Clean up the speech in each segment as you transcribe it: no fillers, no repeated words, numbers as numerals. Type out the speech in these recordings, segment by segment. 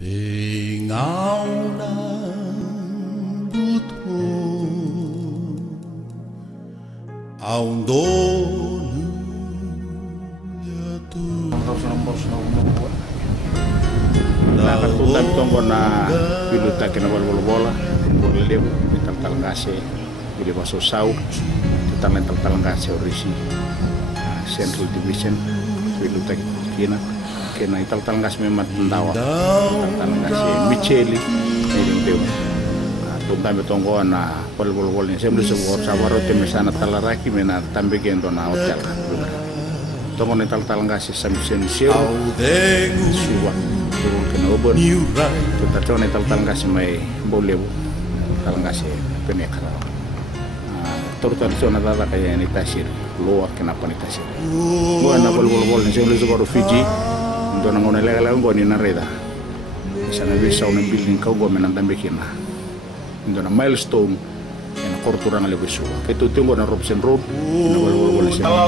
Pingauna buto aun dono ya tu nakatutan tonggo na piluta kina bola bola lebu tal ngase ili baso sau tetamen tal ngase orisi Central Division piluta kina tal ngas memang ndawa tal ngase Micheli ini deu tungta betonggo na bol ni semble sebor sabaro temesana talaraki mena tambe gendo na hotel tongo ne tal ngase samsen siu siwa turun kena obor tetapi ne tal ngase mai bolebu tal ngase penekara tortar zona dada kaya ni tasir luar kenapa ni tasir gua na bol ni semble sebor Fiji dona ngone lega ngoni na reda sana bisa una building kau gua menan tambe kina dona milestone en korturang le besu ke tu tunggu na Robson Road na bol ni semble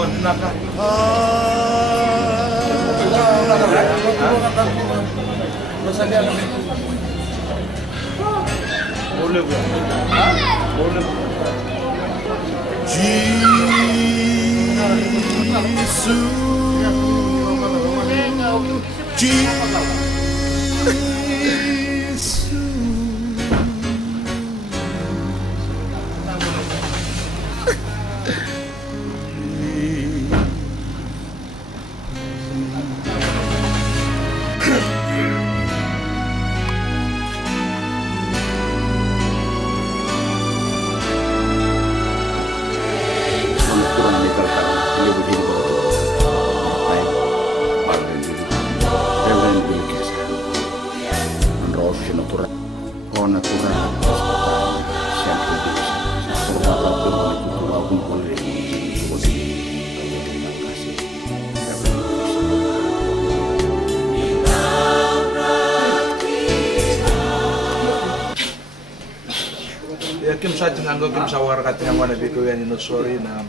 Kim sa tingango kim sa war katinga wana biko yani no sorry na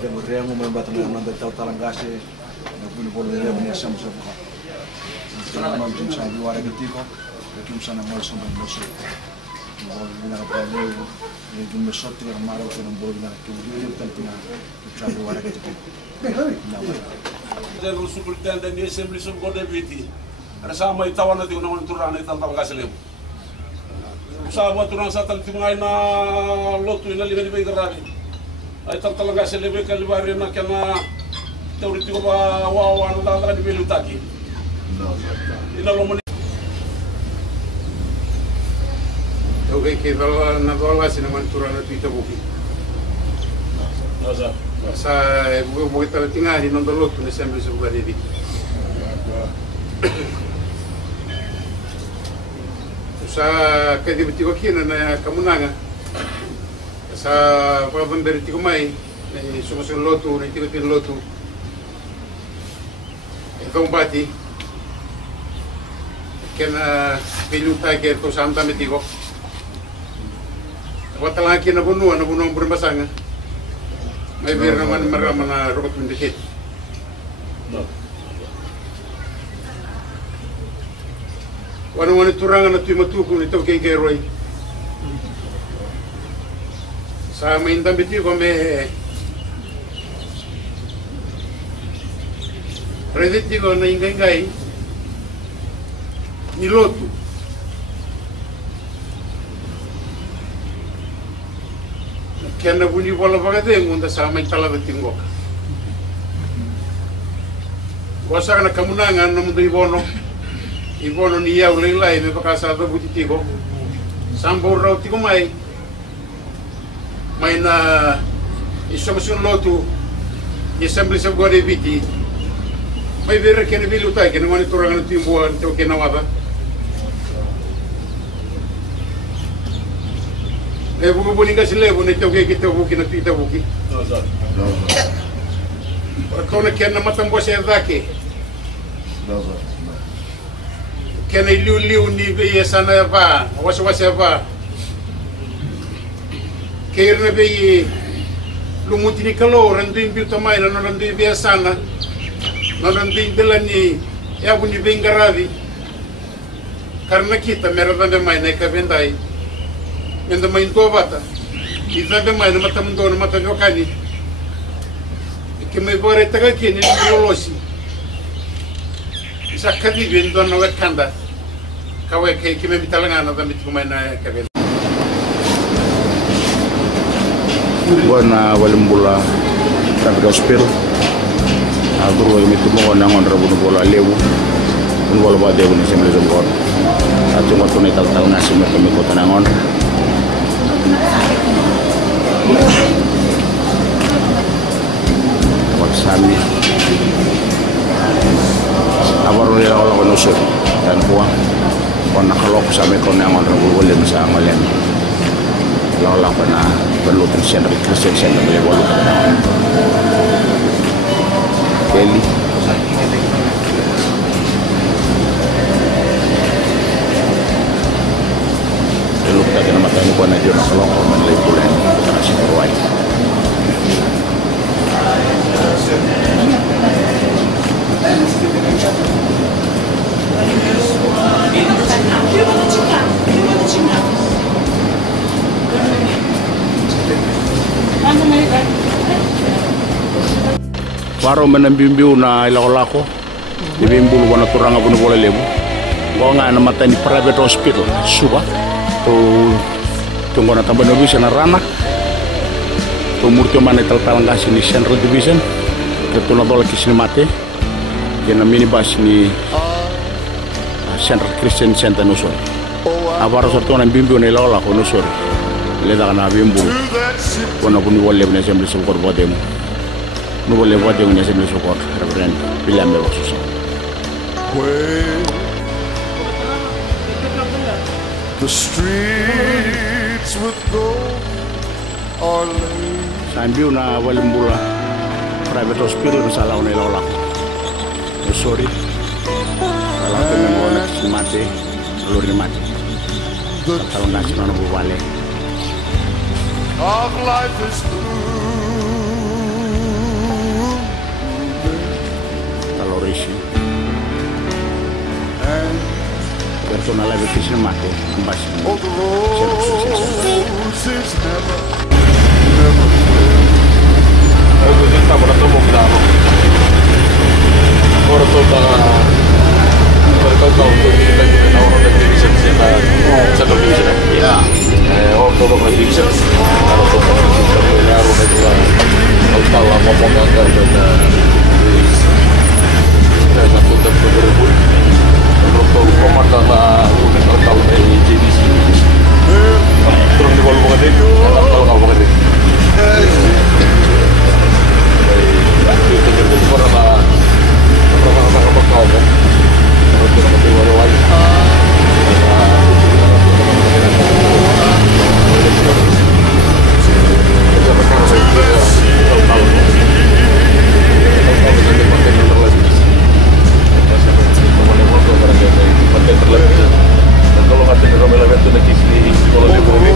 de morremo me batang na tal talangase na puni bolo de ne sam sa buka na mam kim sa di wara gitiko kim sa na mal so no so bolo na pa le kim me sotti na maro ko na bolo na kim di tal tinga sa di wara gitiko na wa de superintendent ni assembly sum ko de biti ara sa mai tawana di na turana tal talangase le usaha turang sa tal timay na lotu ina libe libe garabi ay tal talaga sa libe kalibari na kana teoriti ko ba wawa na dala ni belutaki ina lo moni okay ke na bola sina man turana tuita buki sa buki tal tingari non lotu ne sempre se buka devi sa kaya bitiko kina na kamunanga sa pabandari tiko mai ni sumasun lotu ni tiko tin lotu itong bati kena piluta ke to santa metiko watala kina bunua berbasanga mai bir naman marama na rokot mendikit wana turanga na tuima tuku ni tau kei roi sa mainda biti ko me rediti ko na ingai ni lotu kena buni bola bagate ngunda sa mai tala betingo wasa na kamunanga na mundo ibono ni yau lelai me pakasa do butitiko sambor rau tiko mai na isomasun lotu assembly sa gode biti mai vera kene biluta kene mani turanga timbuan to kena wada le buku buninga silebo ne to ke kita buki na tita buki kona kena matambo se dake kena liu ni be sana ba wasa ba kairna be lumuti ni kalo randu imbi tamai na randu be sana na randu belani ya buni be ngaravi karena kita merada de mai naik kabendai enda main tua bata kita de mai mata mundo mata jokani que me bore taga kini lolosi isa kadi bendo na wekanda kawe ke me bitalanga na damit kumai na kabenda buana walimbula tapi gospel agro yang itu mau nangon rabu bola lewu pun bola bade pun sembilan jempol satu waktu ni tal nasi mereka mikot nangon buat sami abaru dia orang konusur dan buang kon nakalok sami kon nangon rabu bola masa ngalen lalang pernah perlu Christian boleh boleh Kelly perlu kita kena mata ini buat najo nak kelong menilai bulan kita nasi berwai Waro menambimbiu na ilako dibimbulu wana turanga bunu bola lebu ko nga na matani private hospital suba to ngona tambah bisa na rana to murtio mana talangasi ni central division ke tuna dola kisini mate kena minibus ni central christian center nusor abaro sorto na bimbiu na ilako nusor leda kana bimbulu wana bunu bola lebu na semble sokor bodemu nous voulons voir des unités de secours, Reverend William Bevosus. The streets with gold are laid. Sambil na walimbula private hospital na salah na ilawak. Sorry, salah tu memang nak mati, lori mati. Kalau nasi mana buat Of life is through. Risi personal education mate ambas Saya putar berubah, berubah komandan lah, udah tahun ini JDC. Terus di bawah bukan itu, tahun awal bukan itu. Itu jadi corona, apa kau kan? Terus kita mesti bawa lagi. Kita makan tahun dan kalau kata Romela itu nak isi kalau dia boleh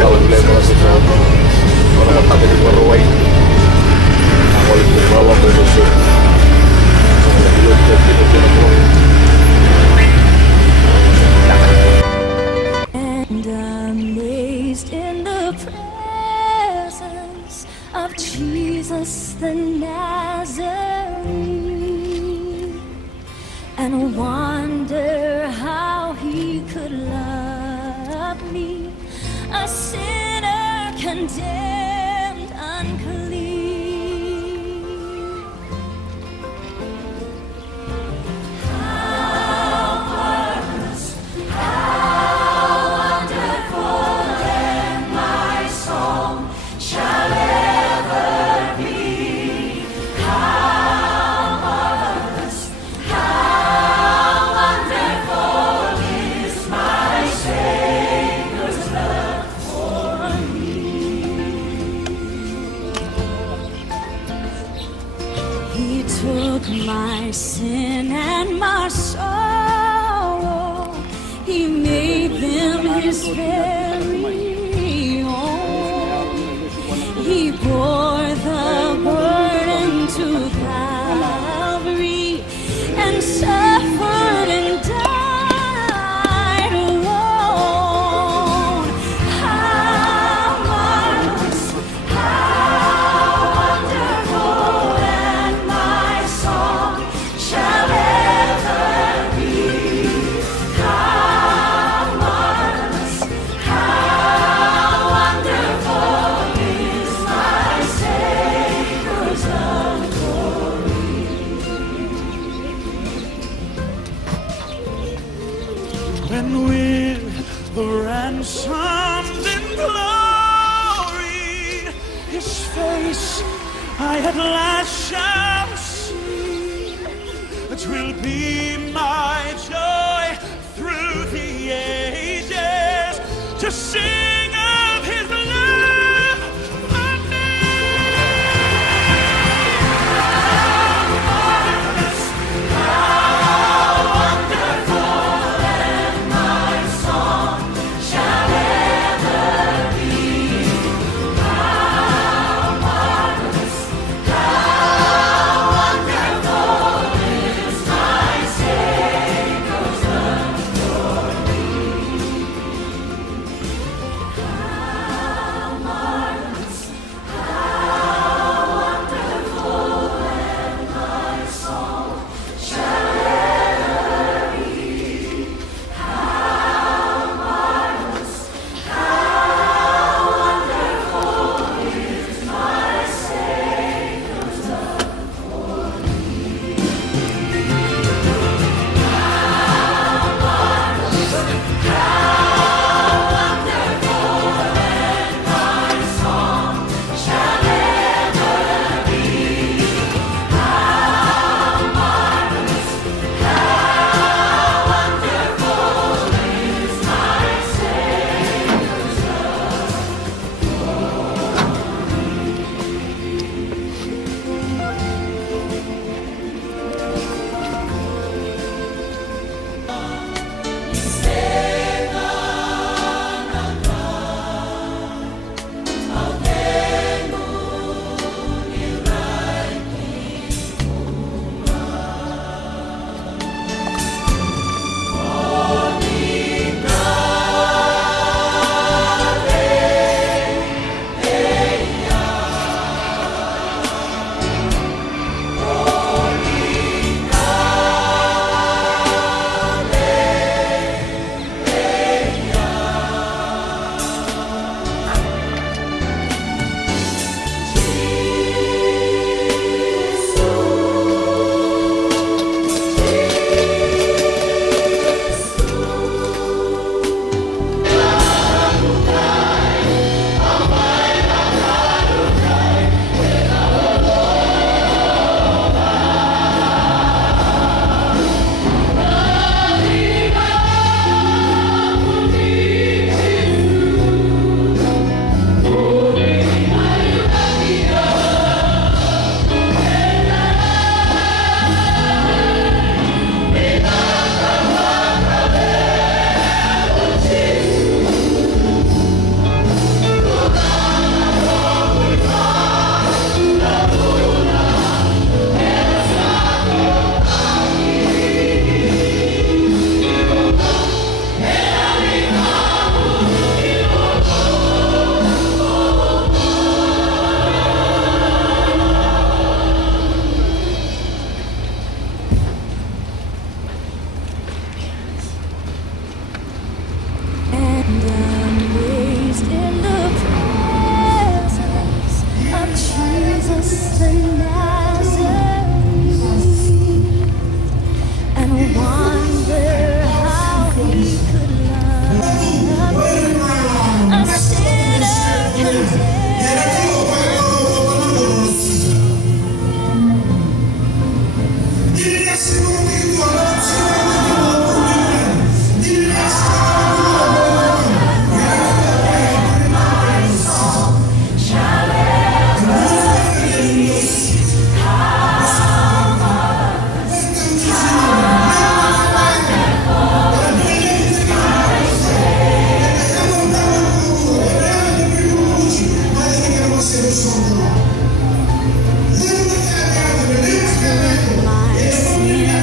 kalau boleh masuk kalau tak ada di Warway kalau itu bawa berdosa and amazed in the presence of Jesus the Nazarene, and wonder how he could love me, a sinner condemned unclean. How marvelous, how wonderful, and my song shall ever be. How marvelous, how wonderful is my Savior's love for me. He took my sin and my sorrow, he made them his very own. He bore the burden to Calvary and suffered and died and with the ransomed in glory, his face I at last shall see. It will be my joy through the ages to sing of his love for me. How wonderful, and my song shall ever be. How marvelous, how wonderful is my Savior's love for me. How marvelous, how wonderful, and my song shall ever be. How marvelous, how wonderful is my Savior's love for me. How marvelous, how wonderful, and my song shall ever be. How marvelous, how wonderful is my Savior's love and amazed in the presence of Jesus the Nazarene, and wonder how he could love a sinner condemned. My sin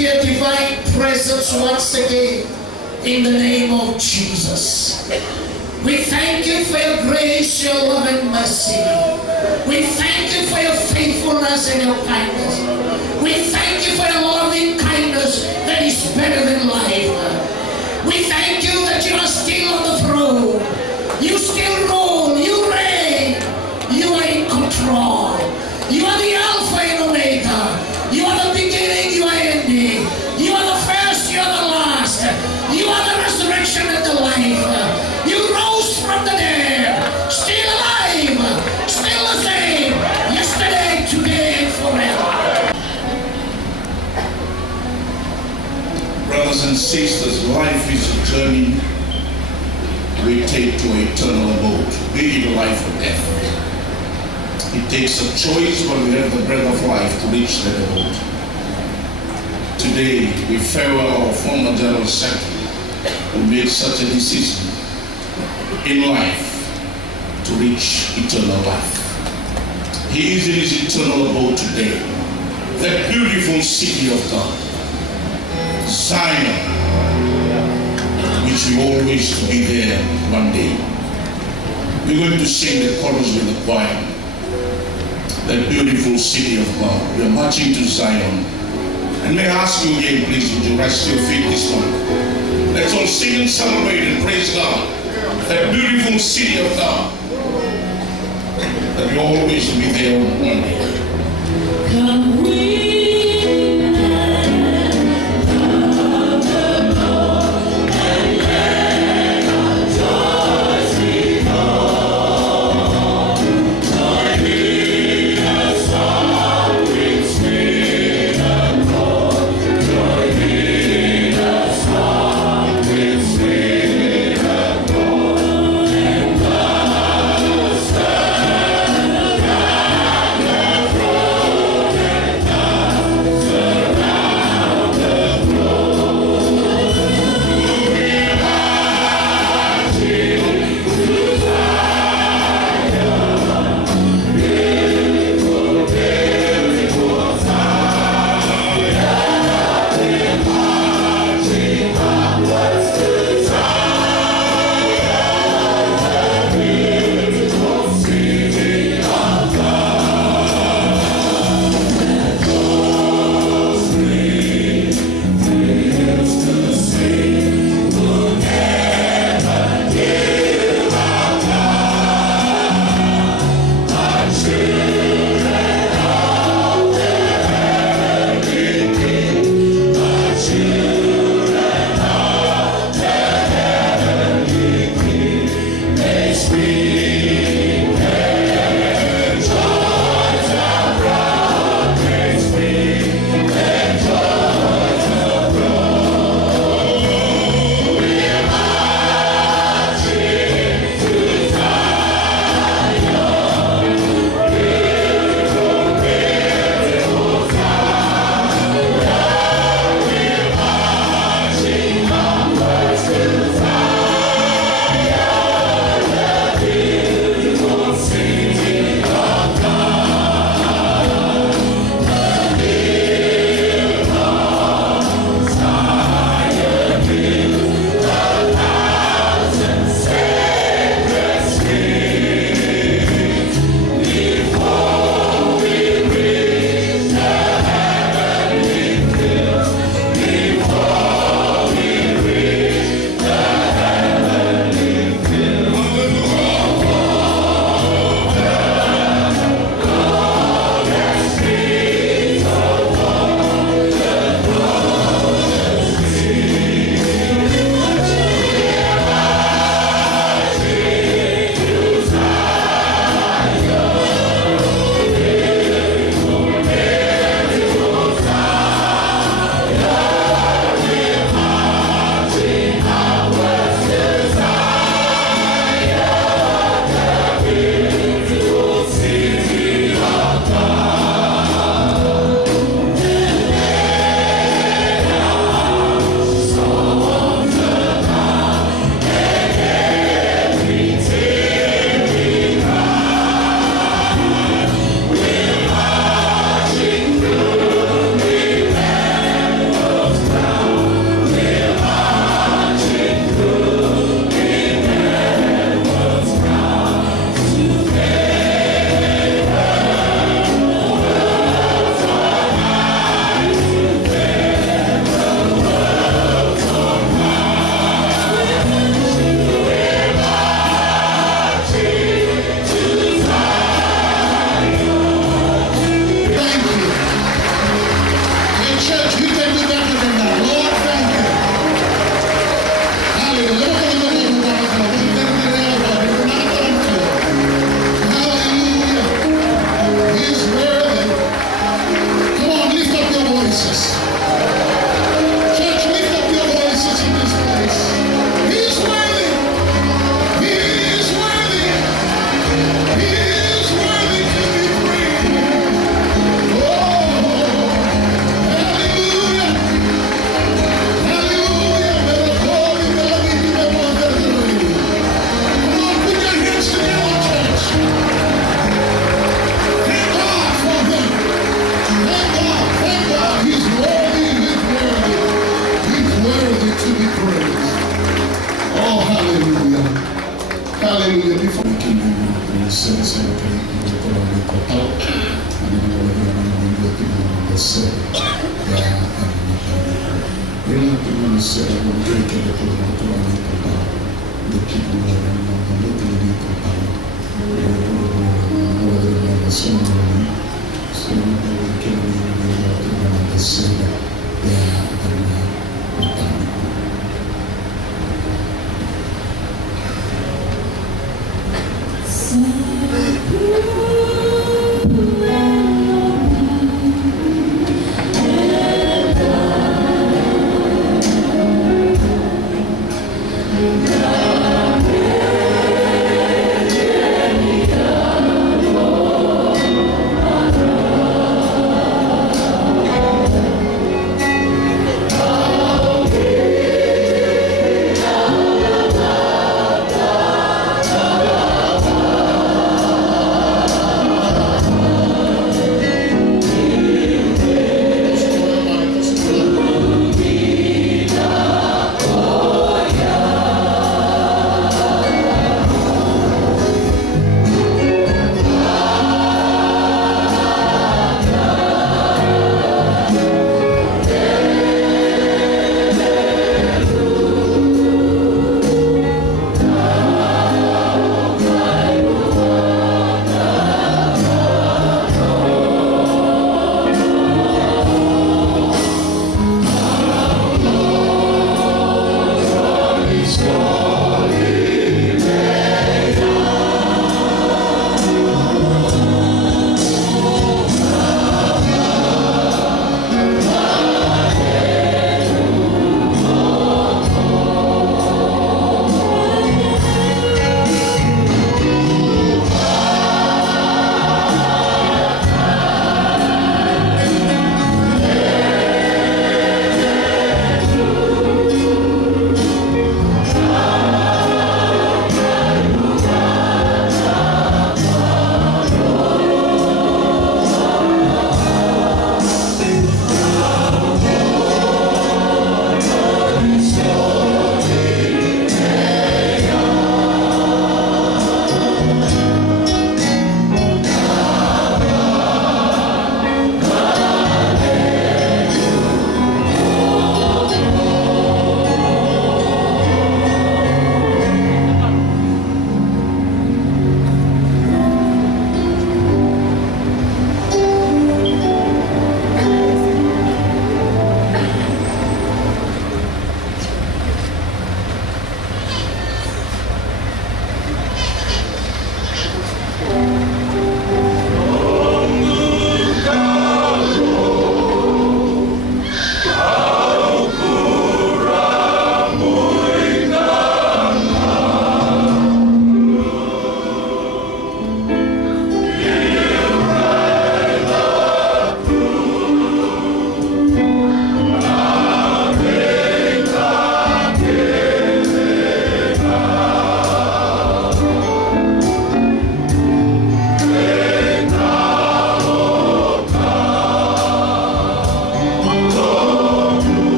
your divine presence once again in the name of Jesus. We thank you for your grace, your love and mercy. We thank you for your faithfulness and your kindness. We thank you for your loving kindness that is better than life. We thank you that you are still on the throne. You still rule, you reign, you are in control. You are the Alpha and Omega. You are the beginning, you are ending. You are the first, you are the last. You are the resurrection and the life. You rose from the dead, still alive, still the same, yesterday, today, and forever. Brothers and sisters, life is a journey we take to eternal abode, be it life or death. It takes a choice, but we have the breath of life to reach that abode. Today, we farewell our former General Secretary who made such a decision in life to reach eternal life. He is in his eternal abode today, that beautiful city of God, Zion, which we always to be there one day. We're going to sing the chorus with the choir. That beautiful city of God. We are marching to Zion. And may I ask you again, please, would you rest your feet this morning? Let's all sing and celebrate and praise God. That beautiful city of God. That we always will be there one day. Come we Thank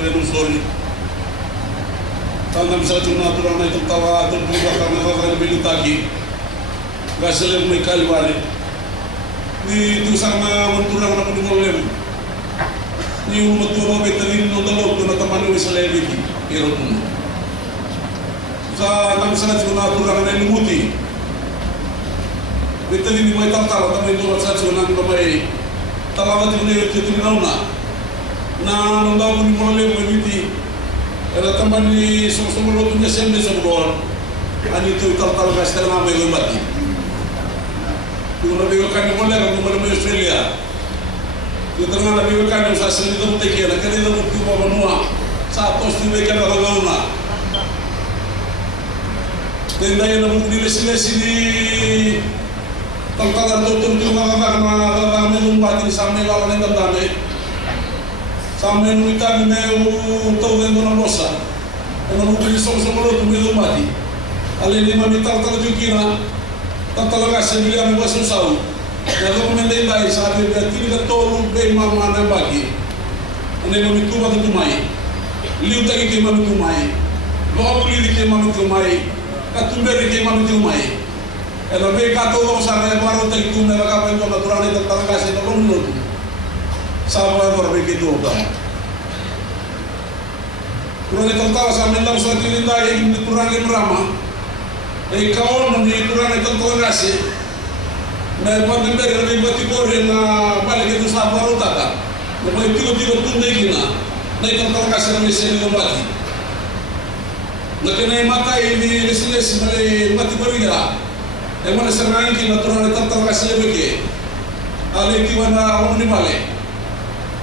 menos sorry. Tanam sa tuna turang na itong tawa atong pagkakang nakakalibilitagi. Gasalim may kaliwari. Ni ito isang manturang na panimolem. Ni umaturo may talin ng dalog na tamanong sa levity. Pero ito sa namsalat tuna turang na ilumuti. May talin ni may tatawa tamay doon sa tsunang kamay. Talaga ito na yung tininaw na nung daw ni molem may biti. Ada teman ni semua punya sembe semua, ani tu tal kasih nama yang mati. Tu nabi kan ni boleh kan boleh Australia. Tu tengah nabi kan usah seni tu tekian, kerana itu tu bawa benua. Satu tu mereka dah gauna. Tenda yang nabi di sini tal tu mengatakan mati sampai lawan yang damai. Sampai nuita ni tahu dengan orang rosa, orang mungkin sama-sama tu melu mati. Alih lima meter terjun kina, tak terlalu sembilan belas usau. Kalau mendai dai sahaja dia tidak tahu be mana bagi. Ini mami tu batu mai, liu tadi ke mami tu mai, bawa beli ke mami tu mai, katumberi ke mami tu mai. Kalau be kata orang sana baru tadi tu mereka pengen natural itu terlalu kasih terlalu menurut. Sama berbagi doa. Kurang itu tahu sama dalam suatu linda yang kurang berama. Kawan ni kurang itu tahu nasi. Mereka berdiri lebih beti koreng balik itu sahabat utara. Mereka tiga tunda kina. Mereka tahu nasi dalam seni lomati. Nakena mata ini resiliensi mati beria. Emang serangan kina kurang itu tahu nasi lebih. Alih kiwana orang ni balik.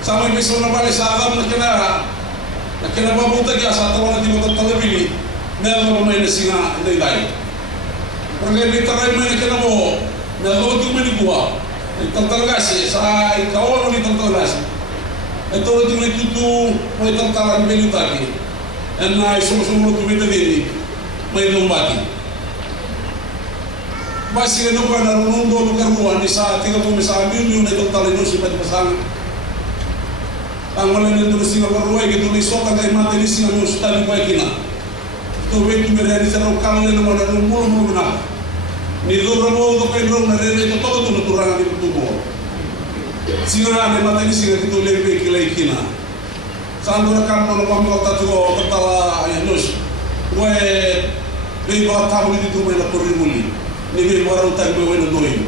Sama besok nak balik sahabat nakena babu tak jasa tahu nanti betul telebili, melalu main singa ini lagi. Pergi diterai main nakena mo, melalu tu main gua, tentang kasih, saya kawan ni tentang kasih. Itu tu main tutu, main tentang beli tadi, enai semua tu main tadi, main lombati. Masih ada orang yang menunggu luar ruang di saat 30 mil itu tali nusi pada pasang. Ang malam itu singa berruai gitu ni sokan kay mati ni singa mo stali pa kina. To wait to ready sa lokal ni naman na mulo na. Ni do ramo to kay ro na rene to todo turang ni tubo. Singa ni mati ni singa to lebe kilay kina. Sando na kan no pamko tatuo katala ayos. We be ba tabu ni tubo na porrimuli. Ni be waro tag be wena doy.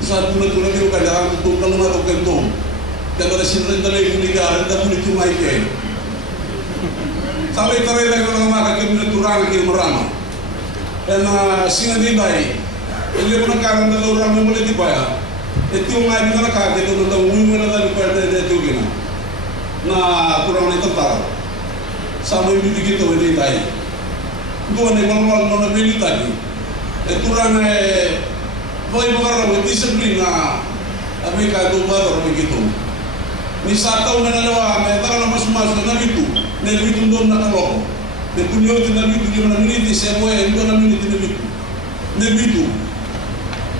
Sa tuna ni ka dahan to kalma to kento. Kalau sinrin dalay kuligaran, dah muli tumai kaya. Sampai tarai lagi orang makan kita turang kiri merama. Dan singa di bayi, ini pun karan dalam orang yang boleh dibayar. Itu mengai dengan kaki itu tentang umum yang dibayar dari itu gina. Nah turang itu tahu. Sampai bibi kita ini bayi. Dua ni malam mana beli tadi. Turang boy bukan disiplin na. Amerika itu baru begitu. Ni satu menelawa, mereka nama semua sudah itu, itu dom nak kalau, depunyo itu nabi itu dia mana minit, semua itu nama minit itu,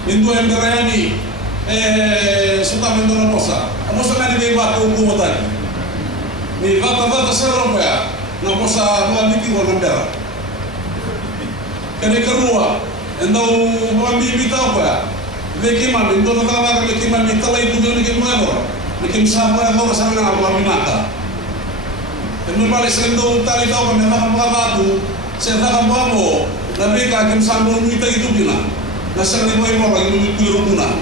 itu yang berani, sudah mendono mosa kan dia bawa hukum tadi, ni bapa serong ya, nak mosa dua miti orang darah, kena kerua, entau orang bibi tahu ya, lekiman, itu nak lekiman itu lah itu dia lekiman orang. Bikin sahabat yang orang sana apa minata. Kami balik sendo tali tahu kami nak apa tu, saya nak apa mo. Tapi kami sambung kita itu gina. Nasar ni boleh bawa itu dirumuna.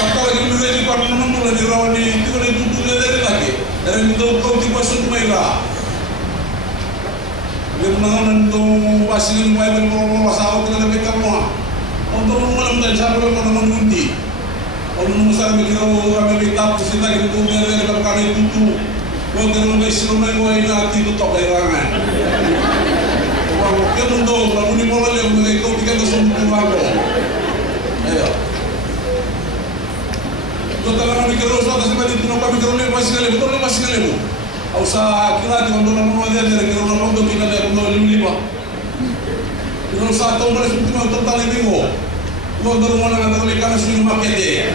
Apa lagi mulai di pan mulai di rawani itu boleh tutu dari lagi. Dari itu kau tiba suntuk merah. Dia menangan itu pasien mulai bermula masalah kita lebih kamu. Untuk mengulang dan siapa yang mengundi, untuk mengusaha mikro kami minta kita itu dari kami tutu, untuk mengusaha mikro ini hati itu tak berangan. Kalau kita untuk kalau ni boleh yang mereka kita tu semua tuang. Ayo. Kita kalau mikro suatu sebab itu nak mikro ni masih lelu. Ausa kita di mana mana dia dari mikro nama tu kita dari mana lima. Kalau satu orang semua total ini mo. Kalau rumah nak terlihat sudah makan dia.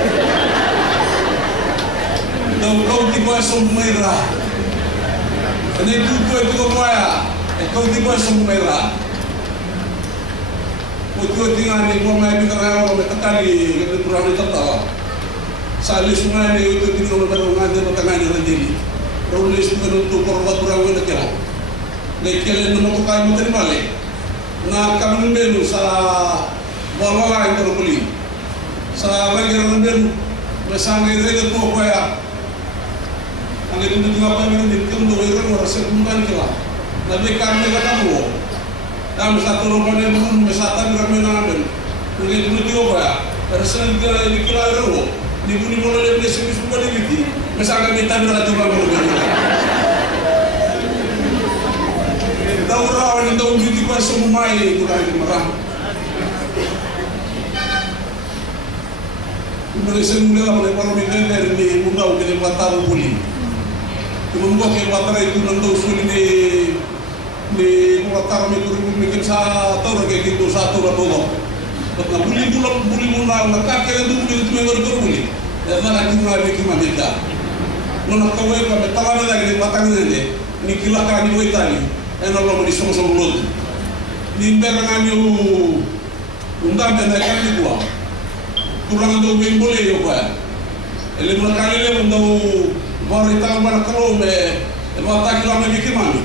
kau tiba som merah. Ini itu kau ya. Kau tiba som merah. Kau tinggal di rumah ini kerana orang bertekali kita kurang tertawa. Salis semua ini itu tinggal berumah di tengahnya sendiri. Rulis untuk korban kurang mana kira. Lekelen nama kau mau terima le. Na kami belu sa bawa yang terpilih. Sa lagi orang belu bersama itu kau ya. Ang itu juga apa yang dikirim dari orang sekumpulan kita. Nabi kami kata bu, kami satu orang yang belum mesatan kami namen. Mungkin itu juga ya. Terus kita dikira itu, di mulai dari semua ini, misalnya kita berada di mana. Tahu orang yang tahu beauty pas semua itu kan merah. Indonesia mulai oleh para militer di Mungau ke Batam Puli. Kemudian ke Batam itu nanti usul di Batam itu mungkin satu lagi itu satu atau dua. Buli Mungau nak kakek itu buli itu memang berbuli. Dan nak kita lagi kita mereka. Mana kau yang kami tahu lagi di Batam ini, ni kila kami buat tadi. Allah mau disomong mulut. Nimber kami undang dan kami dua. Kurang tu boleh yo pak. Ele kali le undang baru tahu mana kalau mata kila bikin mami.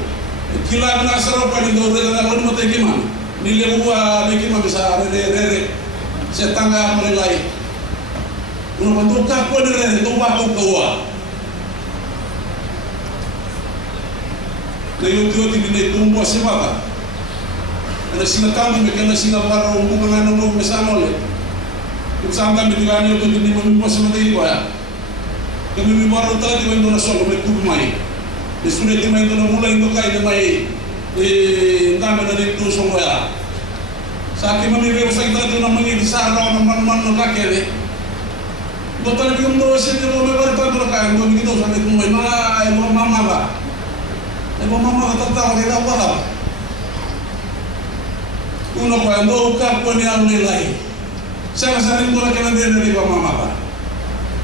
Kila nak serap pada tu orang orang mata bikin mami. Nilai buah bikin mami sah re. Setangga mulai. Orang bantu kau pun re tu bahu kau. Lalu tu ini tumbuh sebab ada singa kami mereka singa baru hubungan orang bersama le. Bersama kami juga ni tu ini tumbuh sebab itu ya. Kami baru tadi main dona soal mereka main. Di sudah di main dona mulai itu kaya main. Kami dari itu semua ya. Sakit kami berusaha kita tu namanya besar orang man rakyat le. Betul kita tu sih kalau mereka baru kaya kami kita sampai main mama lah. Ibu mama tertawa kita apa? Uno cuando uka pun yang nilai. Saya sering pula kena dia dari mama apa?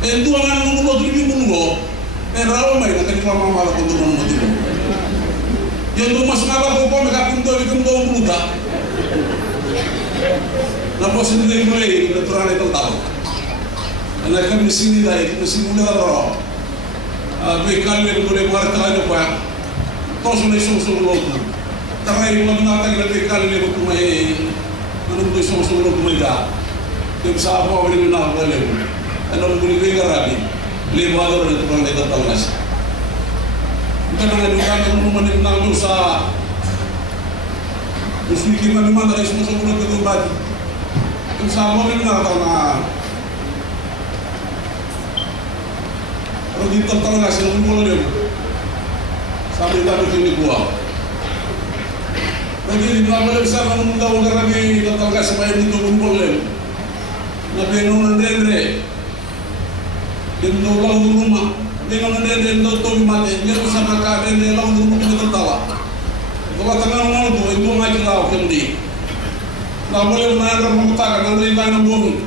Itu orang nunggu tribu nunggu. Rawa mai nak di mama apa untuk nunggu tribu. Yang tu masuk apa kau mereka pun tu bikin kau muda. Nampak sendiri mulai peraturan itu tahu. Anak kami di sini dah itu sini mulai dah. Bekal yang boleh buat kerja apa? Toh sudah isu logo. Tarai ulang nata kita kali ni buku mai, anu tu isu logo mai dah. Kita bisa apa boleh nak boleh. Anu boleh dengar lagi. Lima orang itu orang kita tahu nas. Kita dengan orang rumah ni nak dosa. Usul kita memang dari isu logo itu bagi. Kita bisa apa boleh nak tahu na. Kalau kita tahu nas anu boleh. Sampai tak begini buah. Lagi di belakang besar kamu tahu karena di tetangga semua itu pun boleh. Nabi nuna dendre, dendo lalu rumah, dengan dendre dendo tu mati, dia usah nak dendre lalu rumah kita tertawa. Kalau tengah malam tu itu mai kilau kemudian. Nak boleh menanam memutakan nanti tanam bumi.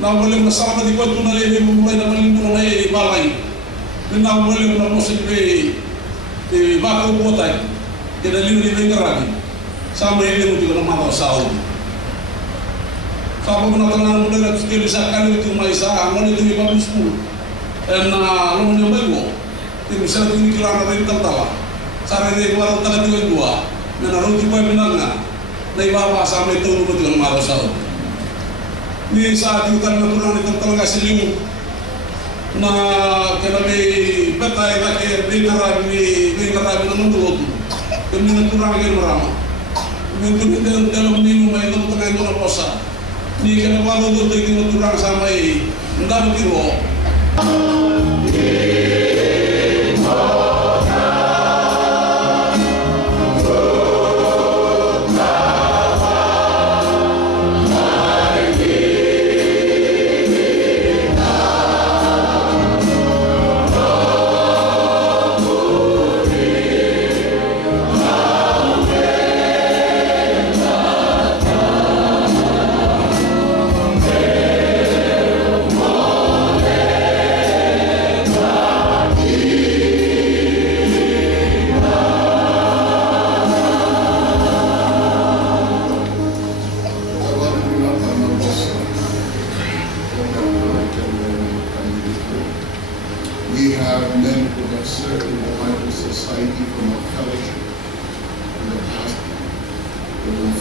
Nak boleh masalah di kota nanti mulai dari mulai balai. Nak boleh menanam sebagai baku botai, kita lihat di lagi. Sama ini juga nama Saud. Sama penonton muda kita bisa kali itu maisa, mana itu 50. Dan lalu menyambung, itu bisa ini kira dari tertawa. Cara ini baru tadi dua. Menaruh di bawah benangnya. Dari bawah sama itu juga nama Saud. Ini saat itu kan natural itu tertolong kasih kena betai pakai bingkaran menurut kemudian kurang lagi merama mungkin dalam minum itu tengah itu posa ni kena walau tu itu kurang sampai entah begitu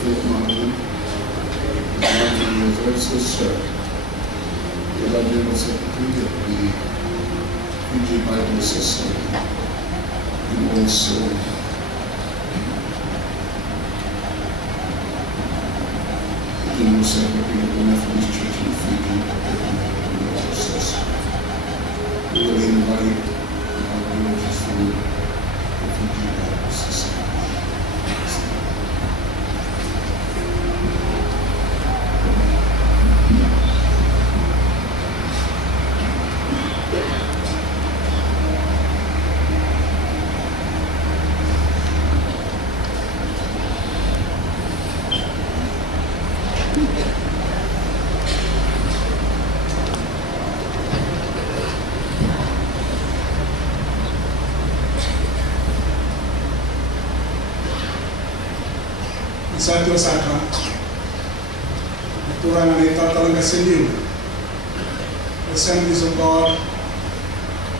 of Martin, Martin was also served the General Secretary of the Fiji Bible Society, and also the General Secretary of the Methodist Church in Fiji, and also we will invite our villages from the Fiji Bible Society. Satu saka aturan ang itatalong kasiliw Assemblies of God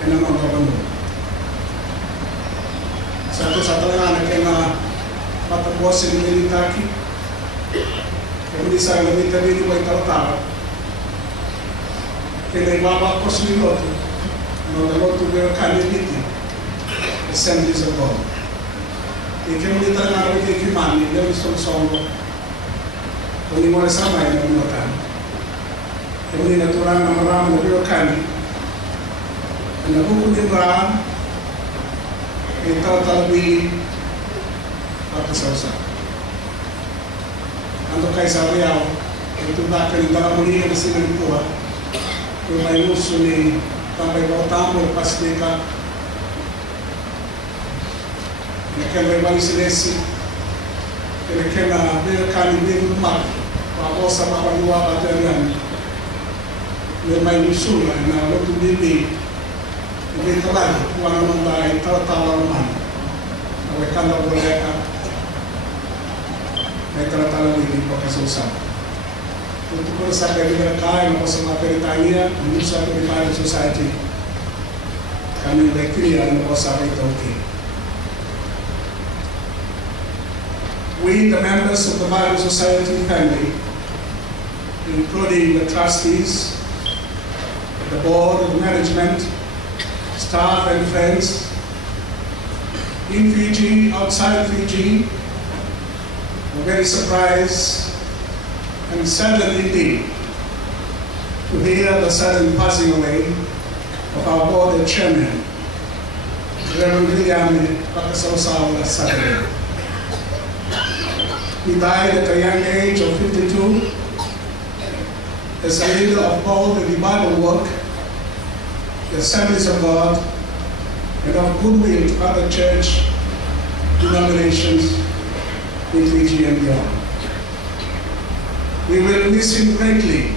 and ang mga government. Satu sa talangan na kaya matapuasin ng militaki kung di sa lamita rin mo itatara kaya ibaba ko sa niloto nagaloto pero kaniliti Assemblies of God. Ikan kita nak pergi ke mana? Dia mesti songong. Kini mana sama yang melakukan. Kini naturan nama melakukan. Anda buku ni berang. Kita terlebih apa sahaja. Anda kaisar Riau itu tak kena dalam dunia mesti berkuat. Rumah musuh ni sampai kau tamu pasti kan. Kaya may silesi, kaya na kani din mak, ako sa makaluwa ka dyan, may lusula na luto dili, hindi talaga, kung ano naman dahil tawa naman, naway kanda boleh ka, may talatala dili pa kasusa. Untuk ko sa kaya kain ako sa mga Peritania, hindi sa Peritania Society, kami lekriya ako sa Ritoki. We, the members of the Bible Society family, including the trustees, the board of management, staff and friends, in Fiji, outside Fiji, were very surprised and saddened indeed to hear the sudden passing away of our board chairman, Reverend William Pakasausawa Saturday. He died at a young age of 52 as a leader of both the Bible work, the Assemblies of God, and of goodwill to other church denominations in Fiji and beyond. We will miss him greatly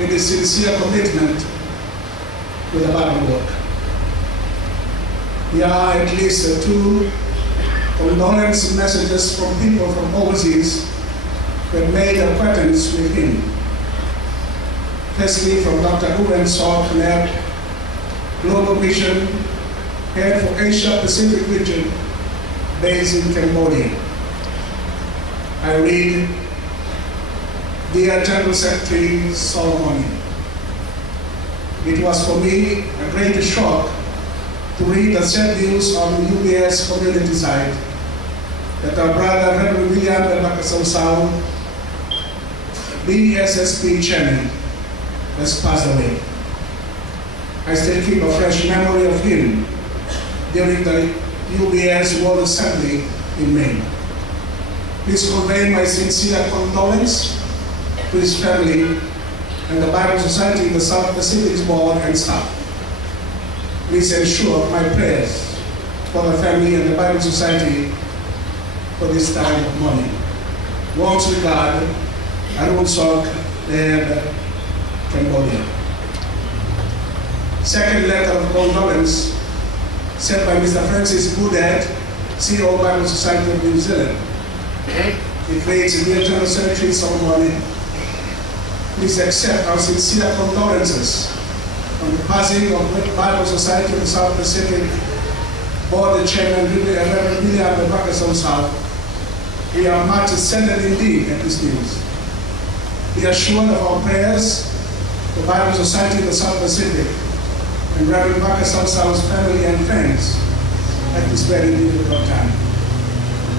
with his sincere commitment to the Bible work. There are at least two condolence messages from people from overseas that made acquaintance with him. Firstly, from Dr. Ruben Saw Knab, Global Mission, Head for Asia Pacific region, based in Cambodia. I read, Dear General Secretary Solomon, it was for me a great shock to read the sad news on the UBS community side that our brother Reverend William Pakasausawa, BSSP chairman, has passed away. I still keep a fresh memory of him during the UBS World Assembly in May. Please convey my sincere condolence to his family and the Bible Society in the South Pacific Board and staff. Please ensure my prayers for the family and the Bible Society for this time of mourning. Warmest regard, Arun Sok, Cambodia. Second letter of condolence sent by Mr. Francis Boudet, CEO of Bible Society of New Zealand. It reads, Dear General Secretary Solomon, please accept our sincere condolences on the passing of the Bible Society of the South Pacific Board Chairman Reverend William Pakasausawa We are much saddened indeed at this news. Be assured of our prayers, the Bible Society of the South Pacific, and Reverend Baka Salsal's family and friends at this very difficult time.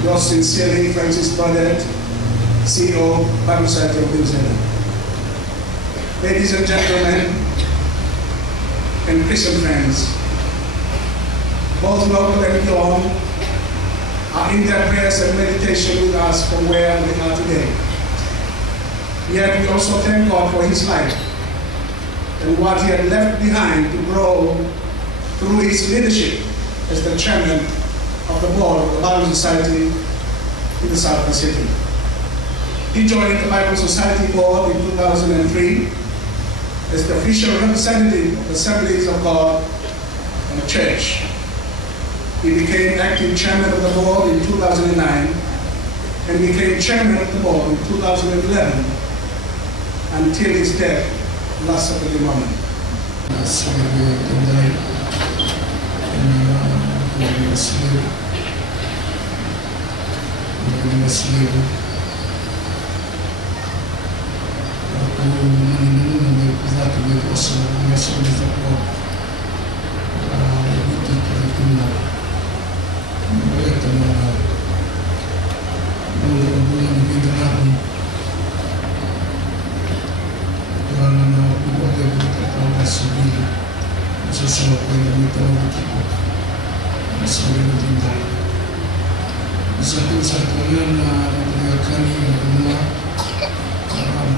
Yours sincerely, Francis Burnett, CEO, Bible Society of New Zealand. Ladies and gentlemen, and Christian friends, both local and beyond, are in their prayers and meditation with us from where we are today. Yet we also thank God for his life and what he had left behind to grow through his leadership as the chairman of the board of the Bible Society in the South Pacific. He joined the Bible Society board in 2003 as the official representative of the Assemblies of God and the Church. He became acting chairman of the board in 2009 and became chairman of the board in 2011 until his death last Saturday morning. Satu-satunya menegakkan yang kedua kalau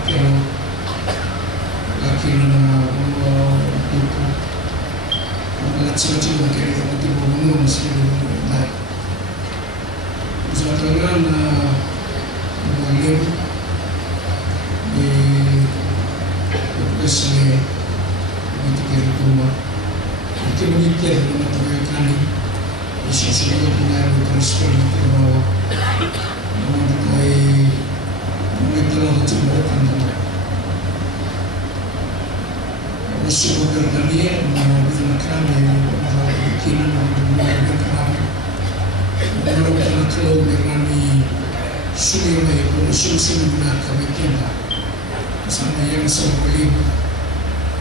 laki nama Allah itu alat suci bagi kita untuk membangun meski baik. Satunya mengalir di kesini untuk kita rumah itu memikir menegakkan Isa sila transfer ke bawah mengenai telah mencobakan masuk ke dunia mengenai kami bikin mengenai kami mengenai kalau mengenai sulit kalau sulit menggunakan kita sama yang sebelum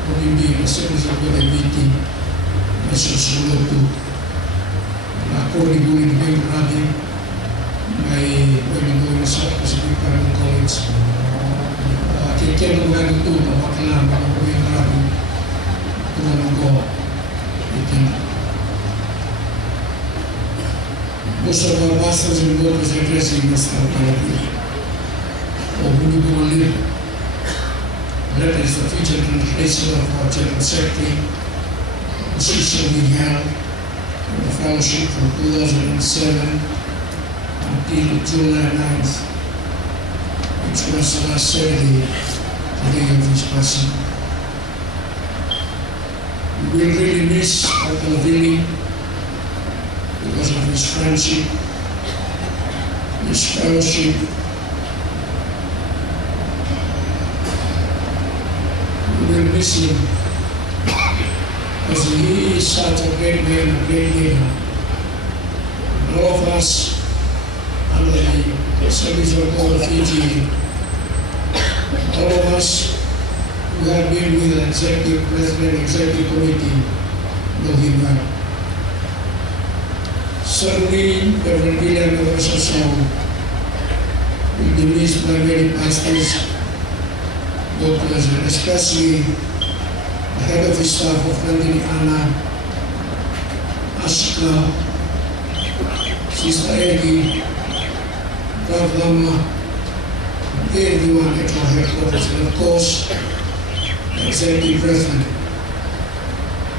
pemimpin masuk sebagai meeting masuk sebelum itu aku dibully di Bali, may masuk ke Pacific Parent College. Kita lugar itu bakalan aku yang Bali, tuan ko itu. Most of our pastors and workers are addressing this Bali. Bunu Bali, that is the future translation of our general secretary, position we have. The fellowship from 2007 until July 9th, which was the last Saturday, the day of his passing. We will really miss Dr. Lavini because of his friendship, his fellowship. We will miss him. Because he is such a great man, a great leader. All of us under the service of God of Fiji, all of us who have been with the executive president, executive committee, know him well. Certainly, Reverend William Song will be missed by many pastors, doctors, and especially the head of the staff of Nandini Anna, Ashka, Sister Egi, Pravdama, everyone at our headquarters, and of course, the executive president.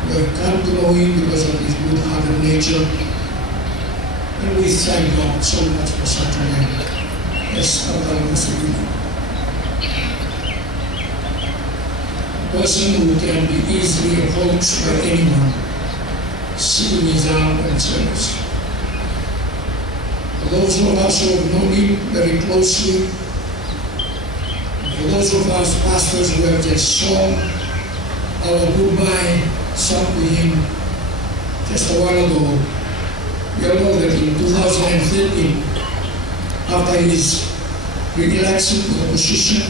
We have come to know him because of his good-hearted nature, and we thank God so much for such a man. Yes, Allah Muslim. Person who can be easily approached by anyone, seeing his arm and service. For those of us who have known him very closely, for those of us pastors who have just saw our goodbye sung to him just a while ago, we all know that in 2013, after his re-election to the position,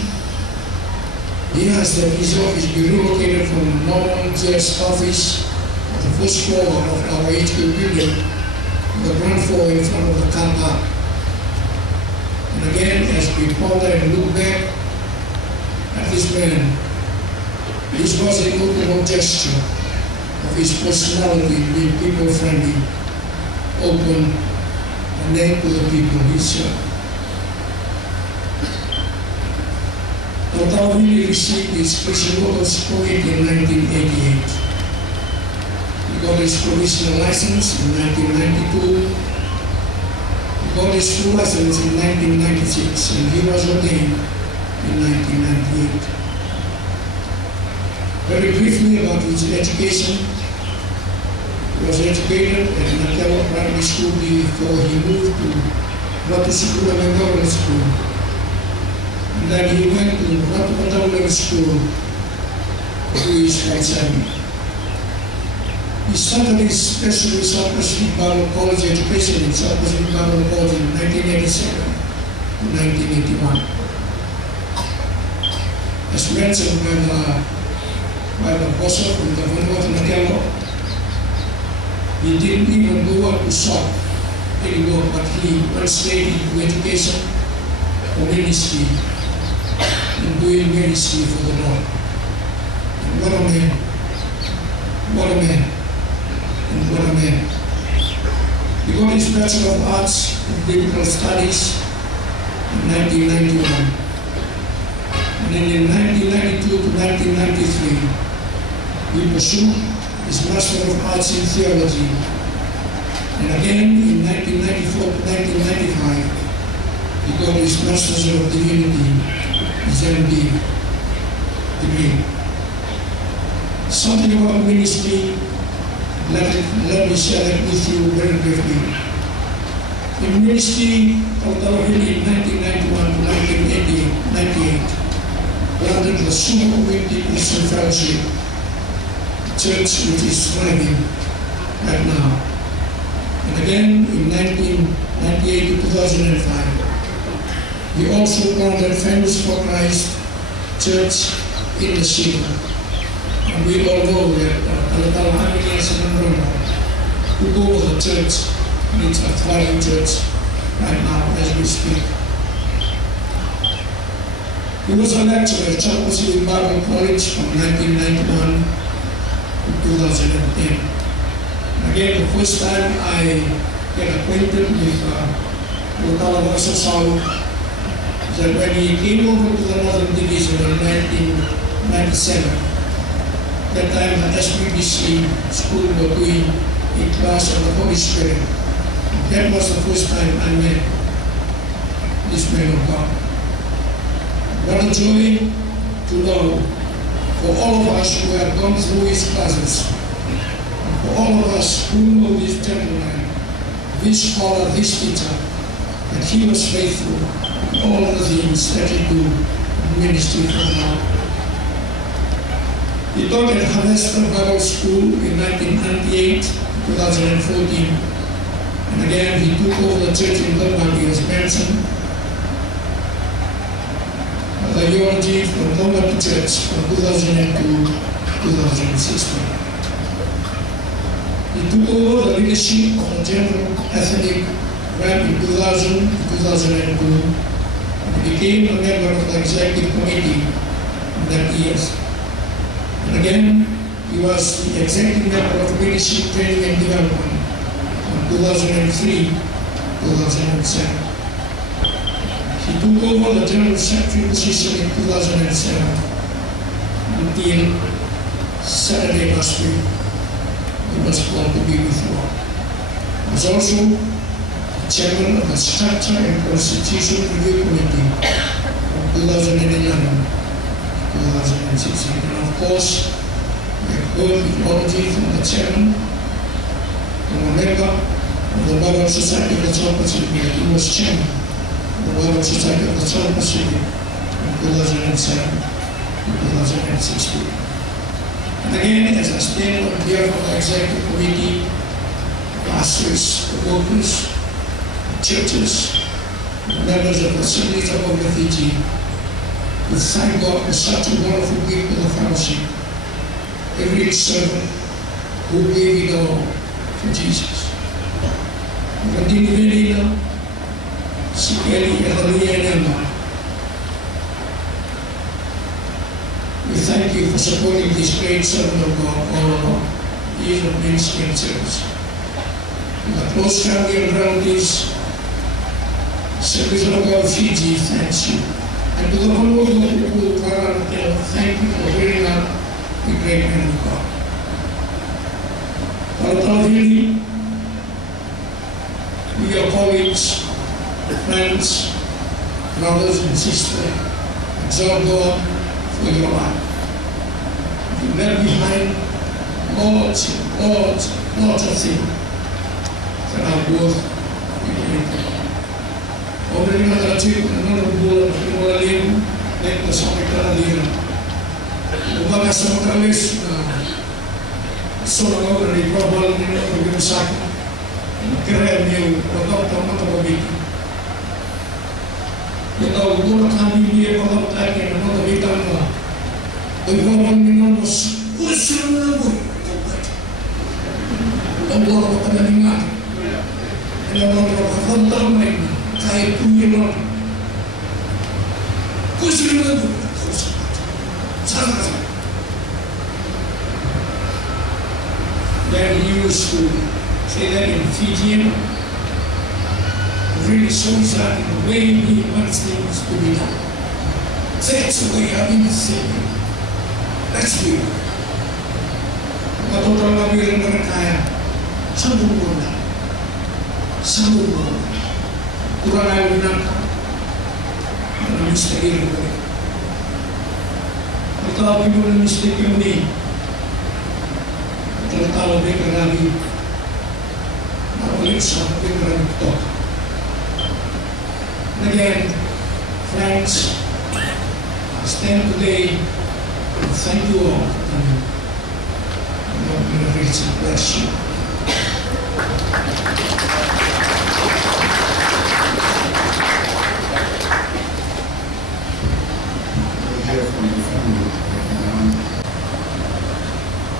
he asked that his office be relocated from the normal judge's office at the first floor of our HQ building to the ground floor in front of the car park. And again, as we ponder and look back at this man, this was a notable gesture of his personality, being people-friendly, open, and named to the people he served. Dr. Willie received his Christian Workers Permit in 1988. He got his provisional license in 1992. He got his full license in 1996, and he was ordained in 1998. Very briefly about his education. He was educated at Nantelo Primary School before he moved to Ratusukura Memorial School. And then he went to Ratu School to his right. He started his special South Pacific Bible College education in South Pacific Bible College in 1987 to 1981. As mentioned by the apostle from the Vanuatu Nantelo, he didn't even go out to shop anymore, but he went straight into education or ministry and doing ministry for the Lord. And what a man! What a man! And what a man! He got his Bachelor of Arts in Biblical Studies in 1991. And then in 1992 to 1993, he pursued his Master of Arts in Theology. And again in 1994 to 1995, he got his Master's of Divinity, his MD degree. Something about ministry, let me share that with you very briefly. In ministry, Dr. Willie in 1991 to 1998, planted the Sumo Community Christian Fellowship Church, which is thriving right now. And again in 1998 to 2005, we also planted Famous for Christ Church in the city. And we all know that Talatala Anglican and who go to the church, and it's a thriving church right now as we speak. He was a lecturer at South Pacific Bible College from 1991 to 2010. Again, the first time I get acquainted with Lutala South, that when he came over to the Northern Division in 1997, that time the SPBC school were doing a class on the Holy Spirit. That was the first time I met this man of God. What a joy to know for all of us who have gone through his classes, for all of us who know this gentleman, this scholar, this teacher, that he was faithful in all the things that he do in ministry for the Lord. He taught at Harvester Bible School in 1998 to 2014. And again, he took over the church in Lombardy as mentioned. The eulogy from Lombardy Church from 2002 to 2016. He took over the leadership of the General Ethnic Rep in 2000 to 2002 and became a member of the Executive Committee in that year. And again, he was the Executive Member of Leadership Training and Development from 2003 to 2007. He took over the General Secretary position in 2007 until Saturday last week. He was called to be with God. He was also Chairman of the Structure and Constitution Review Committee from 2011 to 2016. And of course, we have heard the apology from the Chairman, from a member of the Bible Society of the South Pacific. He was Chairman the Bible Society of the South Pacific in 2007 to 2016. And again, as I stand on behalf of the Executive Committee, pastors, the workers, churches, the members of the Assemblies of Fiji, we thank God for such a wonderful gift of the fellowship. Every servant who gave it all for Jesus. Continue Sikeli Yadaliyanama. We thank you for supporting this great servant of God all along. Years of ministry and service. The close family and relatives, Service of God Fiji, thanks you. And to the whole of the people of Kuala, thank you for bringing up the great man of God. Palatavili, we are colleagues, friends, brothers and sisters, exalt God for your life. You left behind lots of things that are worth remembering. Already another tip, another bull, another limb, let the Samika limb. Umaga Samakalis, Solo already probably in the sack, and Kerem, you, or Doctor Matababiki. You know, Guru can be here for the time and another bit on the woman was ang mga kapanalingan ang mga kapanalingan kahit pumilang kusulang sana then he used to say that in Fijian really shows that in the way he wants things to be done. That's the way I've been saying. That's weird. Matutuwa lang yung mga kaya. Sambung muna. Kurang ayaw binangka. Ang mistake rin ko rin. Matawag mo ng mistake yung ni. Matawag mo yung karami. Nakaulit sa yung karami ito. And again, friends, stand today and thank you all for coming. God bless and bless you.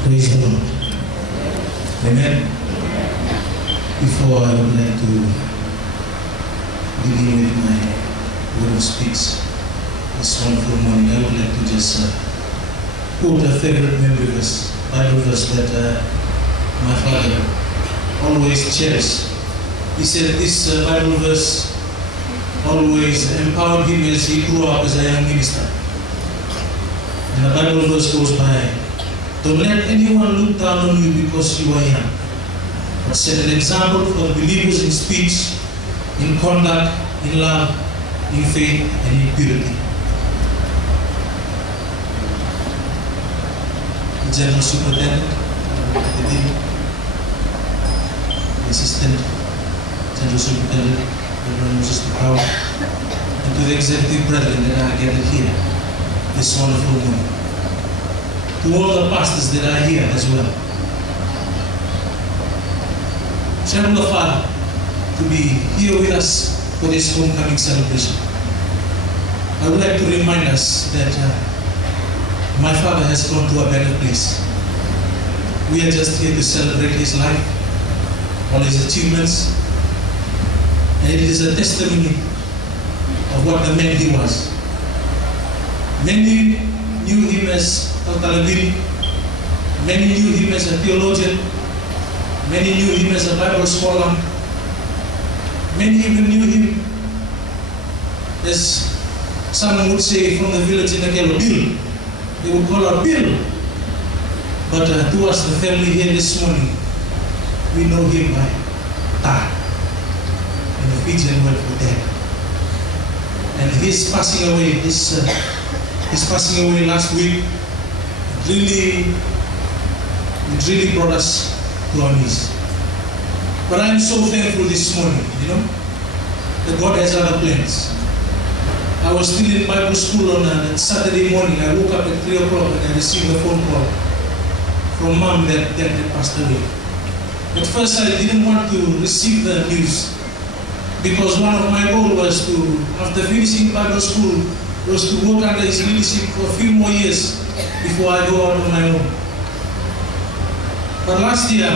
Praise the Lord. Amen. Before I would like to begin with my word of speech this wonderful morning, I would like to just quote a favorite memory verse, Bible verse that my father always cherished. He said this Bible verse always empowered him as he grew up as a young minister. And the Bible verse goes by, don't let anyone look down on you because you are young, but set an example for the believers in speech, in conduct, in love, in faith, and in purity. The General Superintendent, the Dean, the Assistant General Superintendent, Reverend Moses Pukau, and to the executive brethren that are gathered here this wonderful morning. To all the pastors that are here as well. Heavenly Father, to be here with us for this homecoming celebration. I would like to remind us that my father has gone to a better place. We are just here to celebrate his life, all his achievements, and it is a testimony of what the man he was. Many knew him as Al-Talabiri, many knew him as a theologian, many knew him as a Bible scholar, many even knew him as someone would say from the village in Akelo, Bill. They would call her Bill. But to us, the family here this morning, we know him by Ta, in the Fijian word for dad. And his passing away, his passing away last week, it really brought us to our knees. But I am so thankful this morning, that God has other plans. I was still in Bible school on a Saturday morning. I woke up at 3 o'clock and I received a phone call from Mom that passed away. At first I didn't want to receive the news Because one of my goals was to, after finishing Bible school, was to work under his leadership for a few more years before I go out on my own. But last year,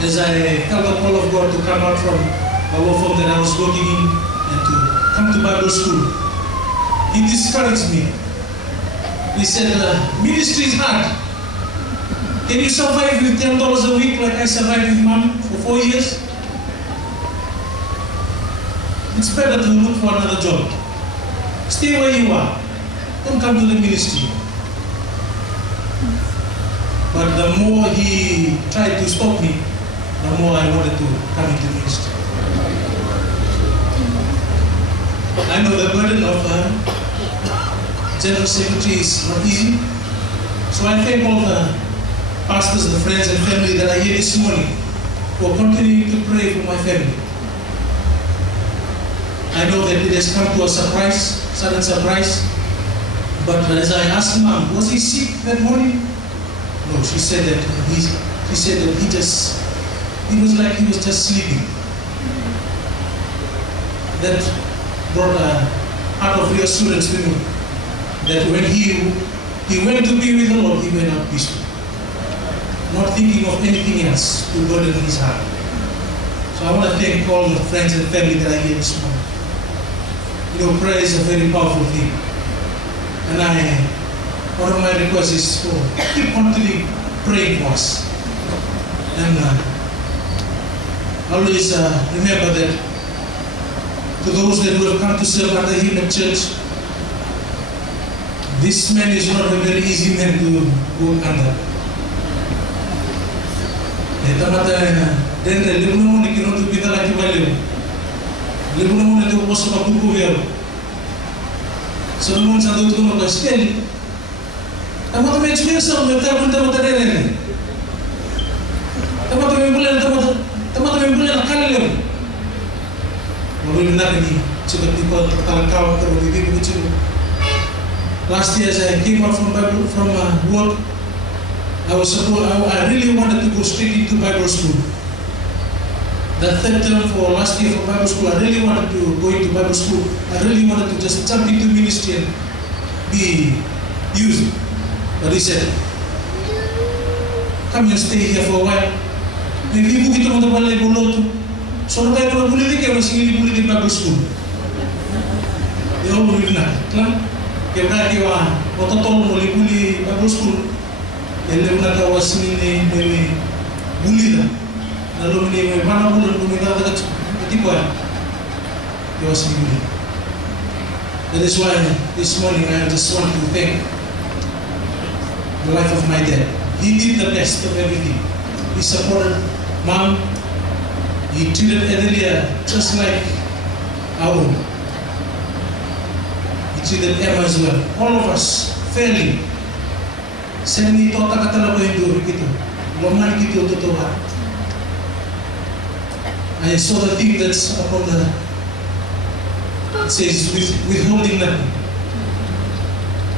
as I felt the call of God to come out from a law firm that I was working in and to come to Bible school, he discouraged me. He said, ministry is hard. Can you survive with $10 a week like I survived with Mom for 4 years? It's better to look for another job. Stay where you are. Don't come to the ministry. But the more he tried to stop me, the more I wanted to come into ministry. I know the burden of General Secretary is not easy. So I thank all the pastors, the friends and family that are here this morning for continuing to pray for my family. I know that it has come to a surprise, sudden surprise. But as I asked Mom, was he sick that morning? No, she said that he was like he was just sleeping. That brought a heart of reassurance to me that when he went to be with the Lord, he went out peaceful, not thinking of anything else to burden his heart. So I want to thank all the friends and family that are here this morning. You know, prayer is a very powerful thing. And one of my requests is for keep continuing praying for us. And always remember that to those that will come to serve under him at church, this man is not a very easy man to work under. Someone said to me, "Still, I'm not going to make some of the time. Last year, as I came out from work, I really wanted to go straight into Bible school. The third term for last year for Bible school, I really wanted to go into Bible school. I really wanted to just jump into ministry and be used. But he said, come and stay here for a while. Maybe you can go to the so the Bible bully in Bible school. They all will not. Kemudian waktu tol mulai Bible school, yang mereka was ini bully lah. Lalu ini mana bulan kita ketipu ya, he was bully. That is why this morning I just want to thank the life of my dad. He did the best of everything. He supported Mom. He treated Adelia just like our own. He treated Emma as well. All of us fairly. Saya ni tahu tak kata apa yang dulu begitu. Loman gitu tu I saw the thing that's upon the. It says withholding nothing.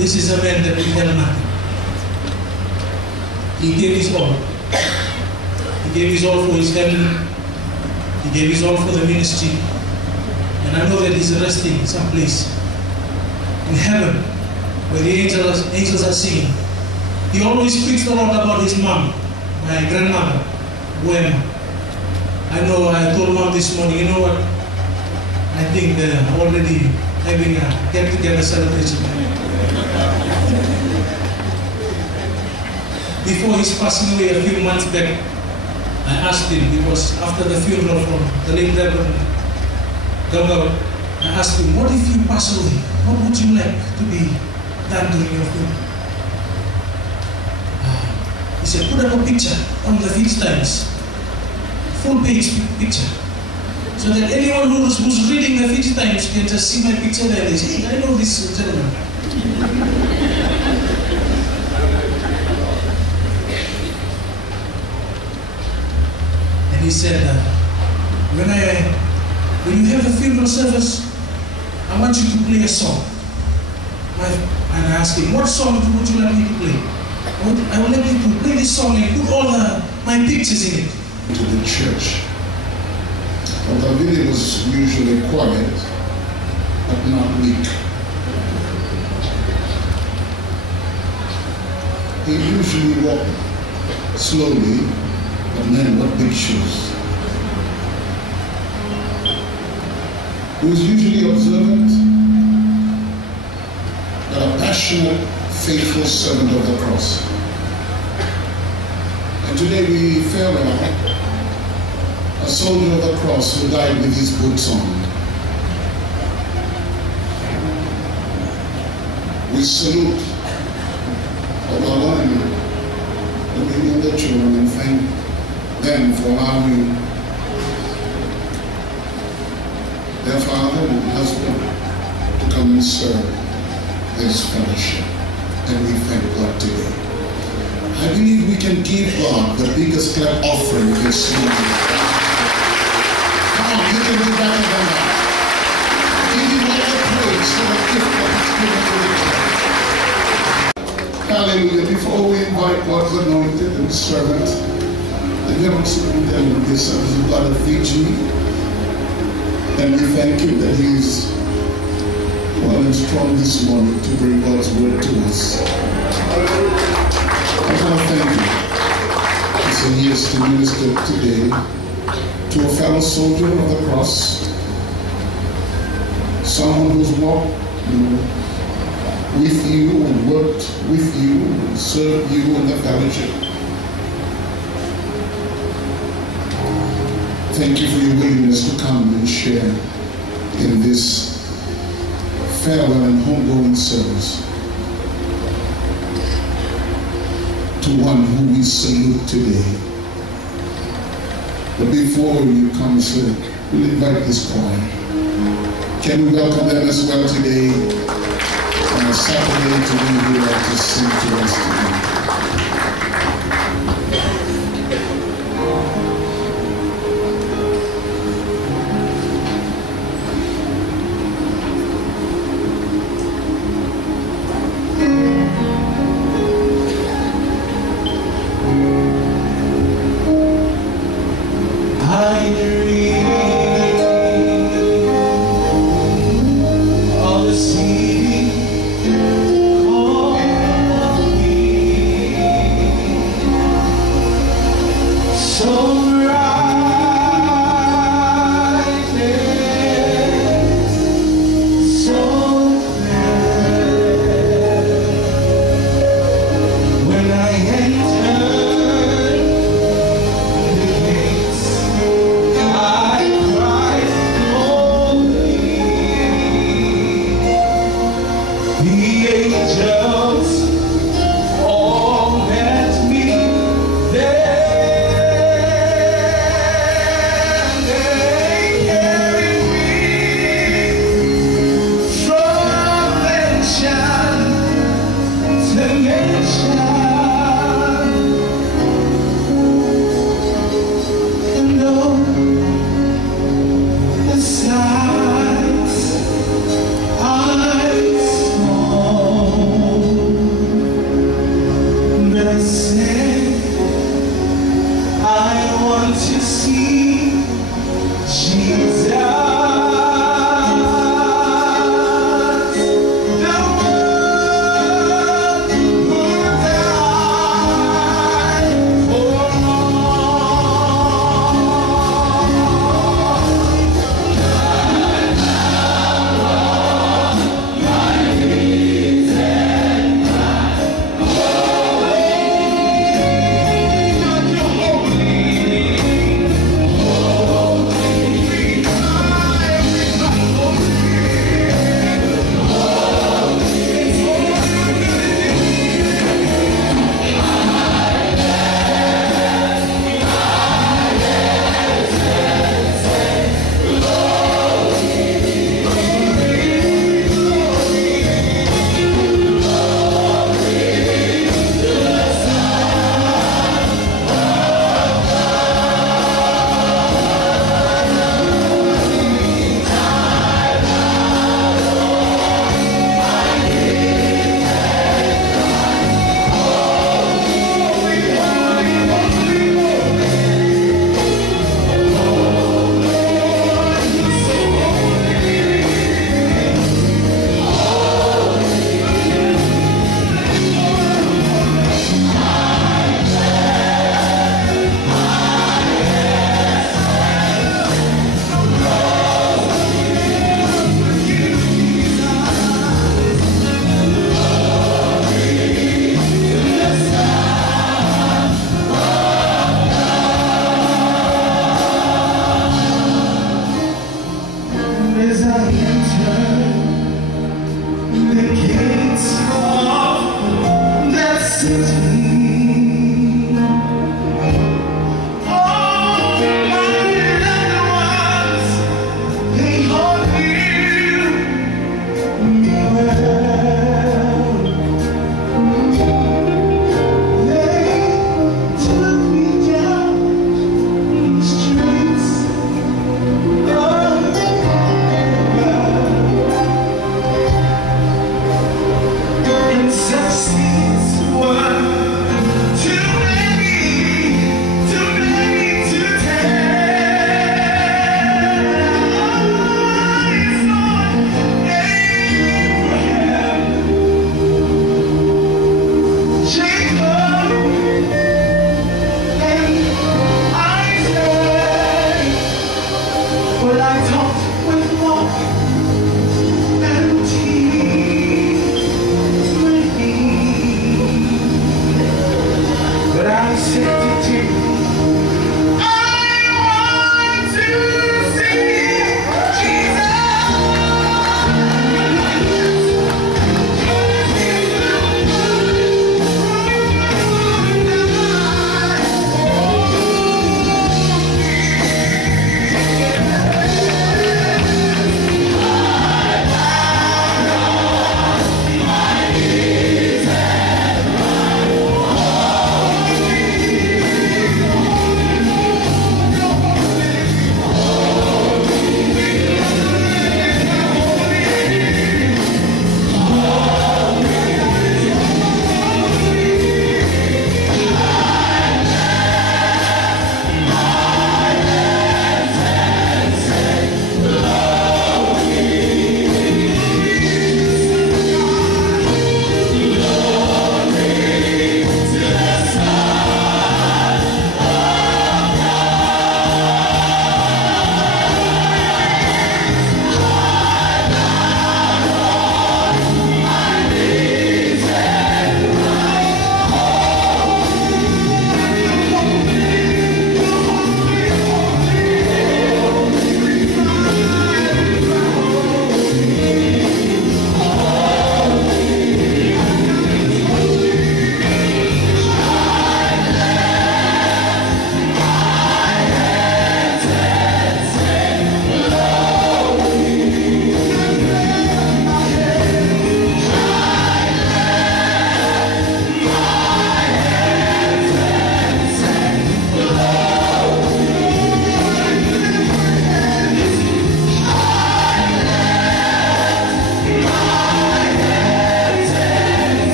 This is a man that withheld nothing. He gave his all. He gave his all for his family. He gave his all for the ministry. And I know that he's resting someplace in heaven where the angels are singing. He always speaks a lot about his mom, my grandmother, Buema. I know I told Mom this morning, you know what? I think they're already having a get-together celebration. Before his passing away a few months back, I asked him, because after the funeral from the late Reverend Galgal, I asked him, what if you pass away? What would you like to be done during your funeral? He said, put up a picture on the Feast Times, full page picture, so that anyone who's reading the Feast Times can just see my picture there and they say, hey, I know this gentleman. And he said, when you have the funeral service, I want you to play a song. And I asked him, what song would you like me to play? I would like you to play this song and put all my pictures in it. To the church, Ottavili was usually quiet, but not weak. He usually walked slowly, but then with big shoes. He was usually observant, but a passionate, faithful servant of the cross. And today we farewell a soldier of the cross who died with his boots on. We salute our the women and the children, and thank them for allowing their father and husband to come and serve this fellowship. And we thank God today. I believe we can give God the biggest clap offering this morning. Come on, you can do better than that. Give him all the praise for the gift that he's given to the church. Hallelujah. Before we invite God's anointed and servant, the General Superintendent of the Assemblies of God of Fiji, and we thank him that he is well and strong this morning to bring God's word to us. I want to thank you. He said he has to minister today to a fellow soldier of the cross, someone who's walked with you and worked with you and served you in the fellowship. Thank you for your willingness to come and share in this farewell and homegoing service to one who we salute today. But before you come, sir, we'll invite this choir. Can we welcome them as well today on a Saturday to be here to sing to us today? All the sea, call me.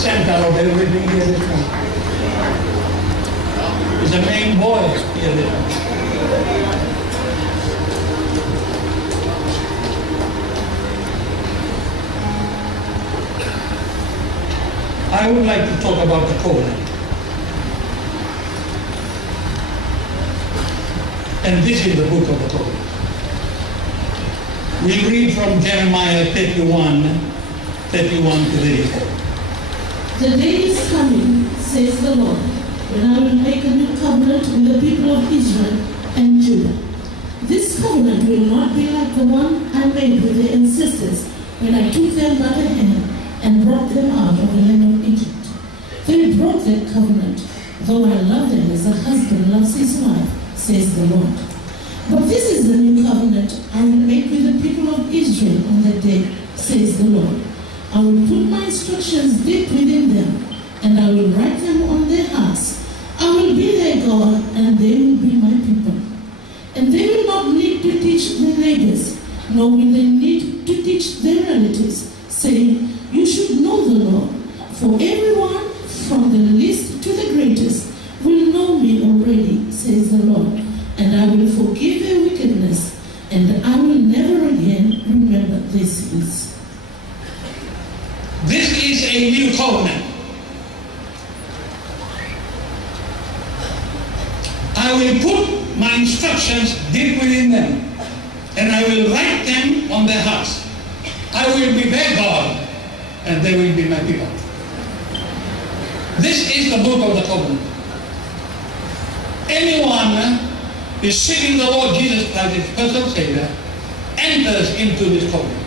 center of everything here this morning. He's the main voice here this morning. I would like to talk about the covenant. And this is the book of the covenant. We read from Jeremiah 31 to 34. The day is coming, says the Lord, when I will make a new covenant with the people of Israel and Judah. This covenant will not be like the one I made with their ancestors when I took them by the hand and brought them out of the land of Egypt. They broke that covenant, though I love them as a husband loves his wife, says the Lord. But this is the new covenant I will make with the people of Israel on that day, says the Lord. I will put my instructions deep within them, and I will write them on their hearts. I will be their God, and they will be my people. And they will not need to teach their neighbors, nor will they need to teach their relatives, saying, you should know the Lord, for everyone from the least to the greatest will know me already, says the Lord, and I will forgive their wickedness, and I will never again remember their sins. This is a new covenant. I will put my instructions deep within them, and I will write them on their hearts. I will be their God, and they will be my people. This is the book of the covenant. Anyone receiving the Lord Jesus Christ as personal Savior enters into this covenant.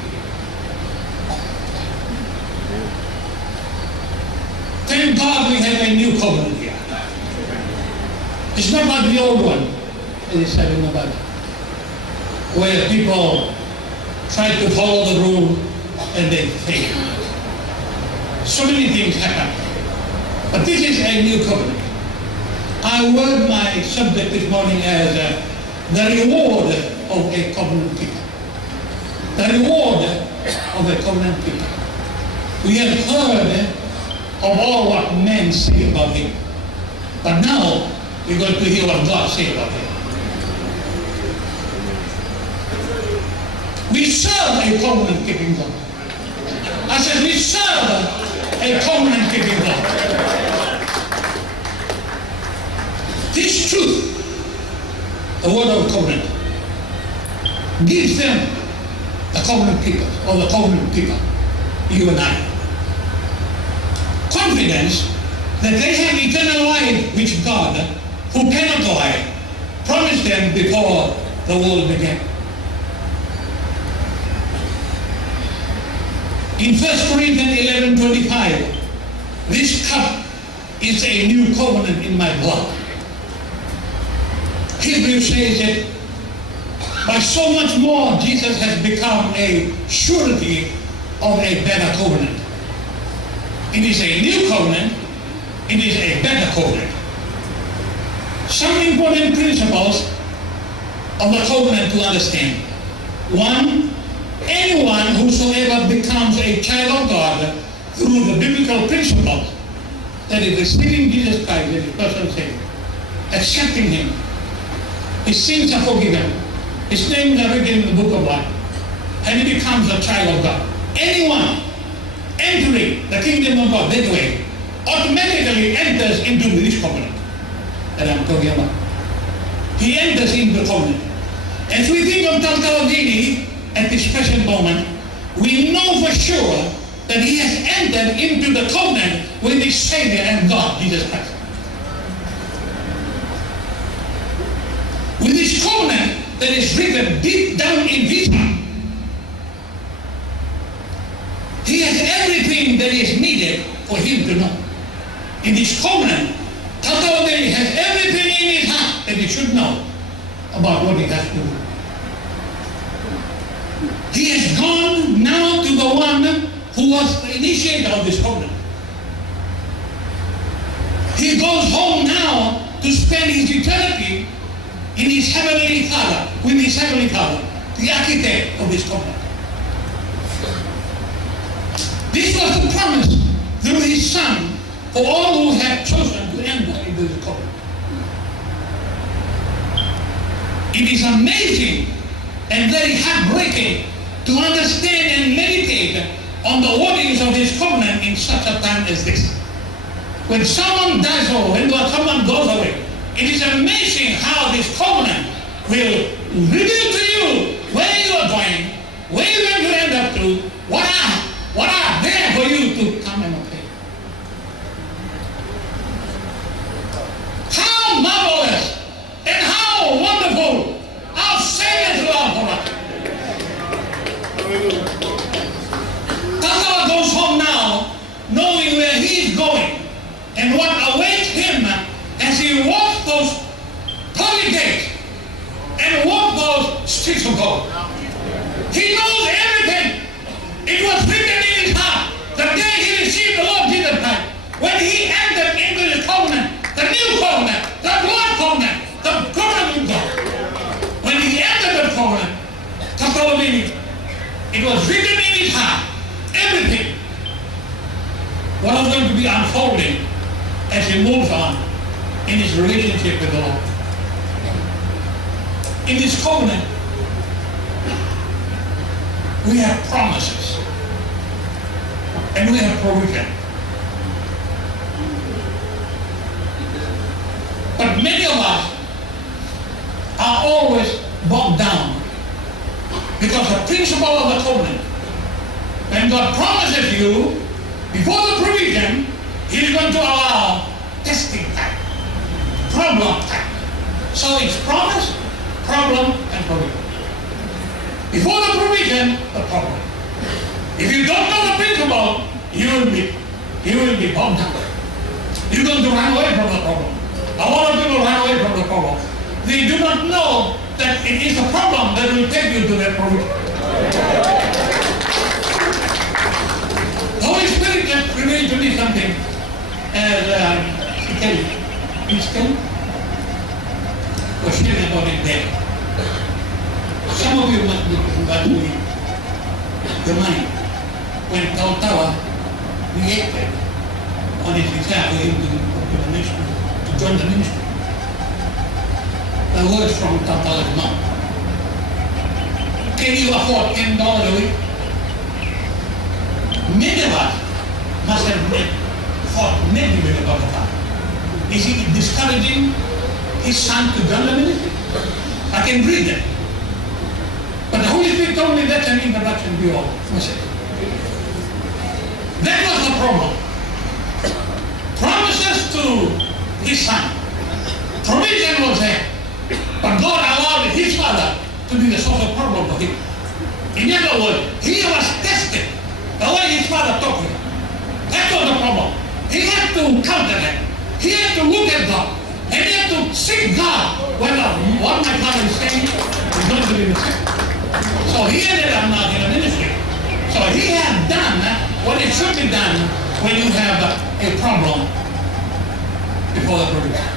Thank God we have a new covenant here. It's not like the old one, as is said in the Bible, where people try to follow the rule and they fail. So many things happen. But this is a new covenant. I word my subject this morning as the reward of a covenant keeper. The reward of a covenant keeper. We have heard of all what men say about him. But now we're going to hear what God says about him. We serve a covenant keeping God. I said we serve a covenant keeping God. This truth, the word of covenant, gives them the covenant keeper, or the covenant keeper, you and I, confidence that they have eternal life which God, who cannot lie, promised them before the world began. In 1 Corinthians 11:25, this cup is a new covenant in my blood. Hebrews says that by so much more Jesus has become a surety of a better covenant. It is a new covenant, it is a better covenant. Some important principles of the covenant to understand. One, anyone whosoever becomes a child of God through the biblical principles, that is receiving Jesus Christ as his personal Savior, accepting him, his sins are forgiven, his names are written in the book of life, and he becomes a child of God. Anyone entering the kingdom of God that way automatically enters into this covenant that I'm talking about. He enters into the covenant. As we think of Talcalogini at this present moment, we know for sure that he has entered into the covenant with his Savior and God, Jesus Christ. With this covenant that is written deep down in his heart, he has everything that is needed for him to know. In this covenant, Talcalogini has everything in his heart that he should know about what he has to do. He has gone now to the one who was the initiator of this covenant. He goes home now to spend his eternity in his heavenly Father, with his heavenly Father, the architect of this covenant. This was the promise through his son for all who have chosen to enter into the covenant. It is amazing and very heartbreaking to understand and meditate on the wordings of this covenant in such a time as this. When someone dies or when someone goes away, it is amazing how this covenant will reveal to you where you are going, where you are going to end up to, what are there for you to come and obey. How marvelous and how wonderful our Savior's love for us. Takawa goes home now knowing where he is going and what awaits him as he walks those pearly gates and walks those streets of gold. He knows everything. It was written in his heart the day he received the Lord Jesus Christ, when he entered into the covenant, the new covenant, the blood covenant, the covenant with God. When he entered the covenant, it was written in his heart, everything what was going to be unfolding as he moves on in his relationship with the Lord. In this covenant, we have promises and we have provision. But many of us are always bogged down because the principle of the covenant, when God promises you, before the provision, He is going to allow testing time, problem time. So it's promise, problem, and provision. Before the provision, the problem. If you don't know the principle, you will be bogged down. You're going to run away from the problem. A lot of people run away from the problem. They do not know that it is the problem that will take you to that provision. The Holy Spirit just revealed to me something as Kelly was sharing about it there. Some of you must be evaluating the money when Tautawa reacted on his desire for him to join the ministry. The words from Tautawa's mouth. Can you afford $10 a week? Many of us must have thought negatively about the Father. Is he discouraging his son to join the ministry? I can read that. But the Holy Spirit told me that's an introduction to your message. That was the problem. Promises to his son. Provision was there. But God allowed his father to be the source of problem for him. In other words, he was tested the way his father taught him. That was the problem. He had to counter that. He had to look at God. And he had to seek God whether what my father is saying is going to be the same. So he ended up not in the ministry. So he had done what it should be done when you have a problem before the provision.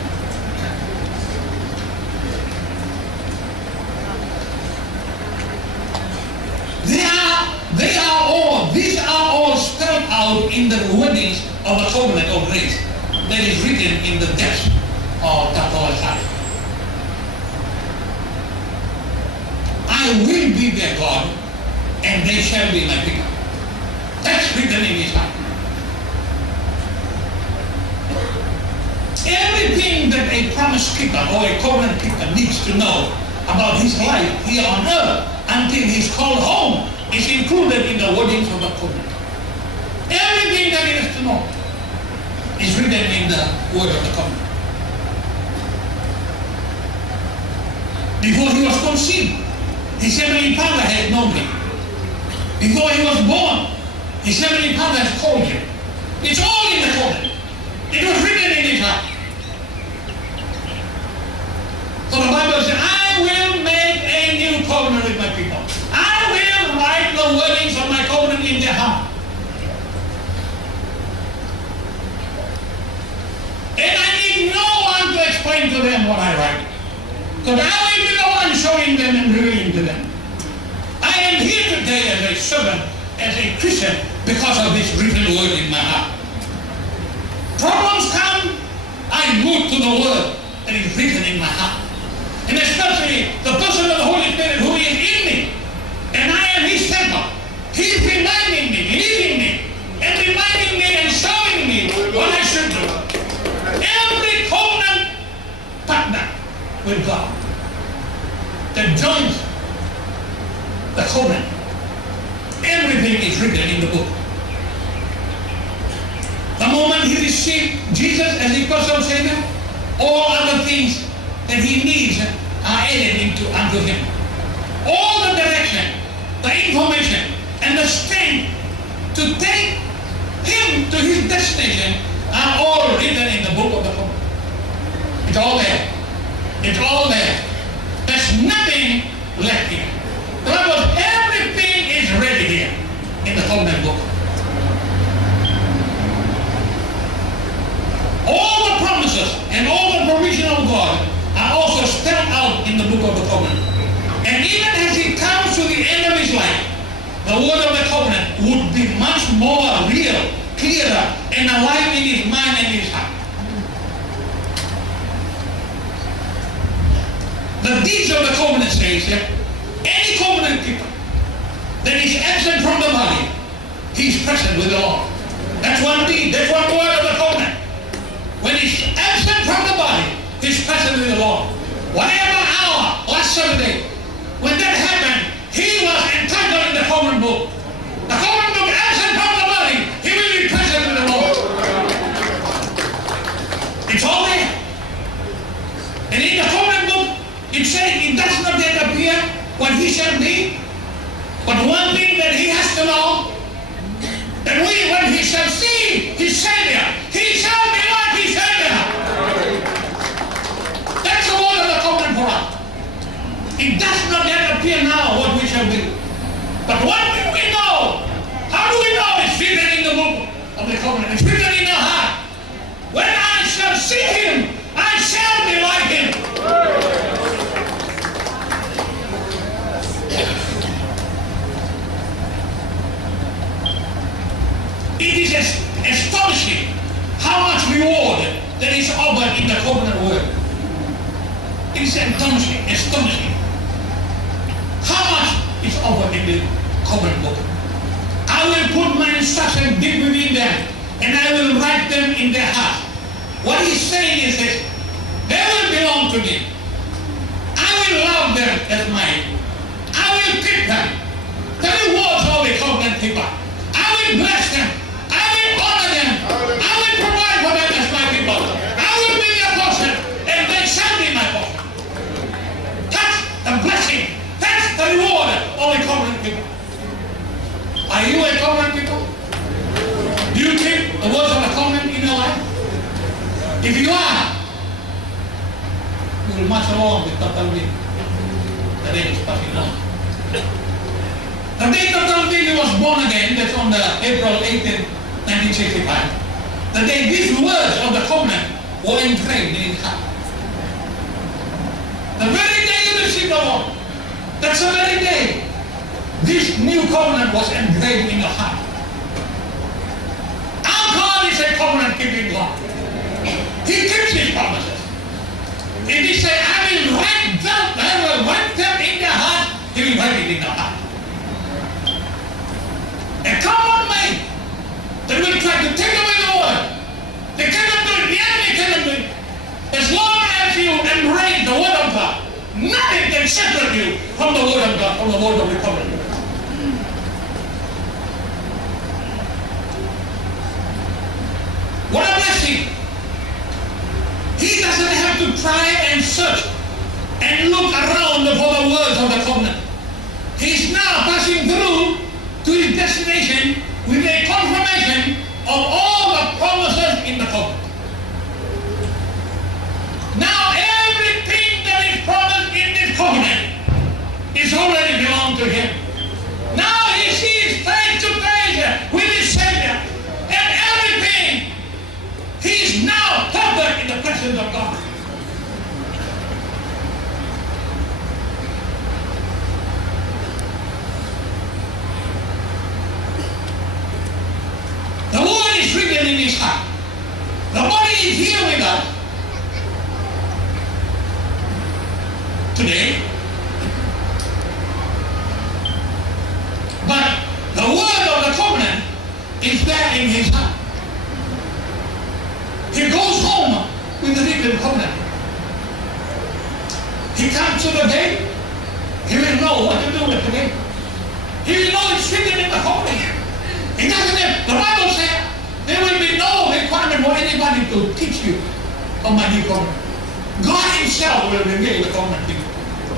These are all spelled out in the wordings of the covenant of grace that is written in the depths of Tautawa's heart. I will be their God, and they shall be my people. That's written in his heart. Everything that a promise keeper or a covenant keeper needs to know about his life here on earth until he's called home is included in the wordings of the covenant. Everything that he has to know is written in the word of the covenant. Before he was conceived, his heavenly Father had known him. Before he was born, his heavenly Father has called him. It's all in the covenant. It was written in his heart. So the Bible says, I will make a new covenant with my people. I will write the wordings of my covenant in their heart. And I need no one to explain to them what I write. Because I will be the one showing them and revealing to them. I am here today as a servant, as a Christian, because of this written word in my heart. The moment he received Jesus as his personal Savior, all other things that he needs are added unto him. All the direction, the information, and the strength to take him to his destination are all written in the book of the Covenant. It's all there. It's all there. There's nothing left here. In other words, everything is ready here in the Covenant book. All the promises and all the provision of God are also spelled out in the book of the Covenant. And even as he comes to the end of his life, the word of the Covenant would be much more real, clearer, and alive in his mind and his heart. The deeds of the Covenant says that any covenant keeper that is absent from the body, he is present with the Lord. That's one deed, that's one word of the Covenant. When he's absent from the body, he's present with the Lord. Whatever hour, last Sunday, when that happened, he was entitled in the Covenant book. The Covenant book, absent from the body, he will be present with the Lord. It's all there. And in the Covenant book, it says it does not yet appear what he shall be. But one thing that he has to know, that when he shall see his Savior, he shall be like his Savior. That's the word of the Covenant for us. It does not yet appear now what we shall be. But one thing we know. How do we know? It's written in the book of the Covenant. It's written in our heart. When I shall see him, I shall be like him. It is astonishing how much reward that is offered in the Covenant word. It is astonishing how much is offered in the Covenant book. I will put my instruction deep within them, and I will write them in their heart. What he's saying is that they will belong to me. I will love them as mine. I will keep them. The rewards of the covenant keeper. I will bless them. I will honor them. I will provide for them as my people. I will be their portion, and they shall be my portion. That's the blessing. That's the reward of a covenant keeper. Are you a covenant keeper? Do you keep the words of the covenant in your life? If you are, you will march along with Dr. Lee. The day is passing on. The day Dr. Lee was born again, that's on the April 18, 1965. The day these words of the covenant were engraved in his heart. The very day you received the Lord, that's the very day this new covenant was engraved in your heart. Our God is a covenant-keeping God. He keeps his promises. If he says, I will write them in their heart, he will write it in their heart. A common man that will try to take away the word. They cannot do it. The enemy cannot do it. As long as you embrace the word of God, nothing can separate you from the word of God, from the word of the covenant. What a blessing! He doesn't have to try and search and look around for the words of the covenant. He's now passing through to his destination with a confirmation of all the promises in the covenant. Now everything that is promised in this covenant is already belong to him. Now he sees face to face with his Savior, and everything he is now covered in the presence of God. The word is written in his heart. The body is here with us today. But the word of the covenant is there in his heart. He goes home with the written covenant. He comes to the gate. He will know what to do with the gate. He will know it's written in the covenant. He doesn't have, the Bible says there will be no you of my new covenant. God himself will reveal the covenant to you.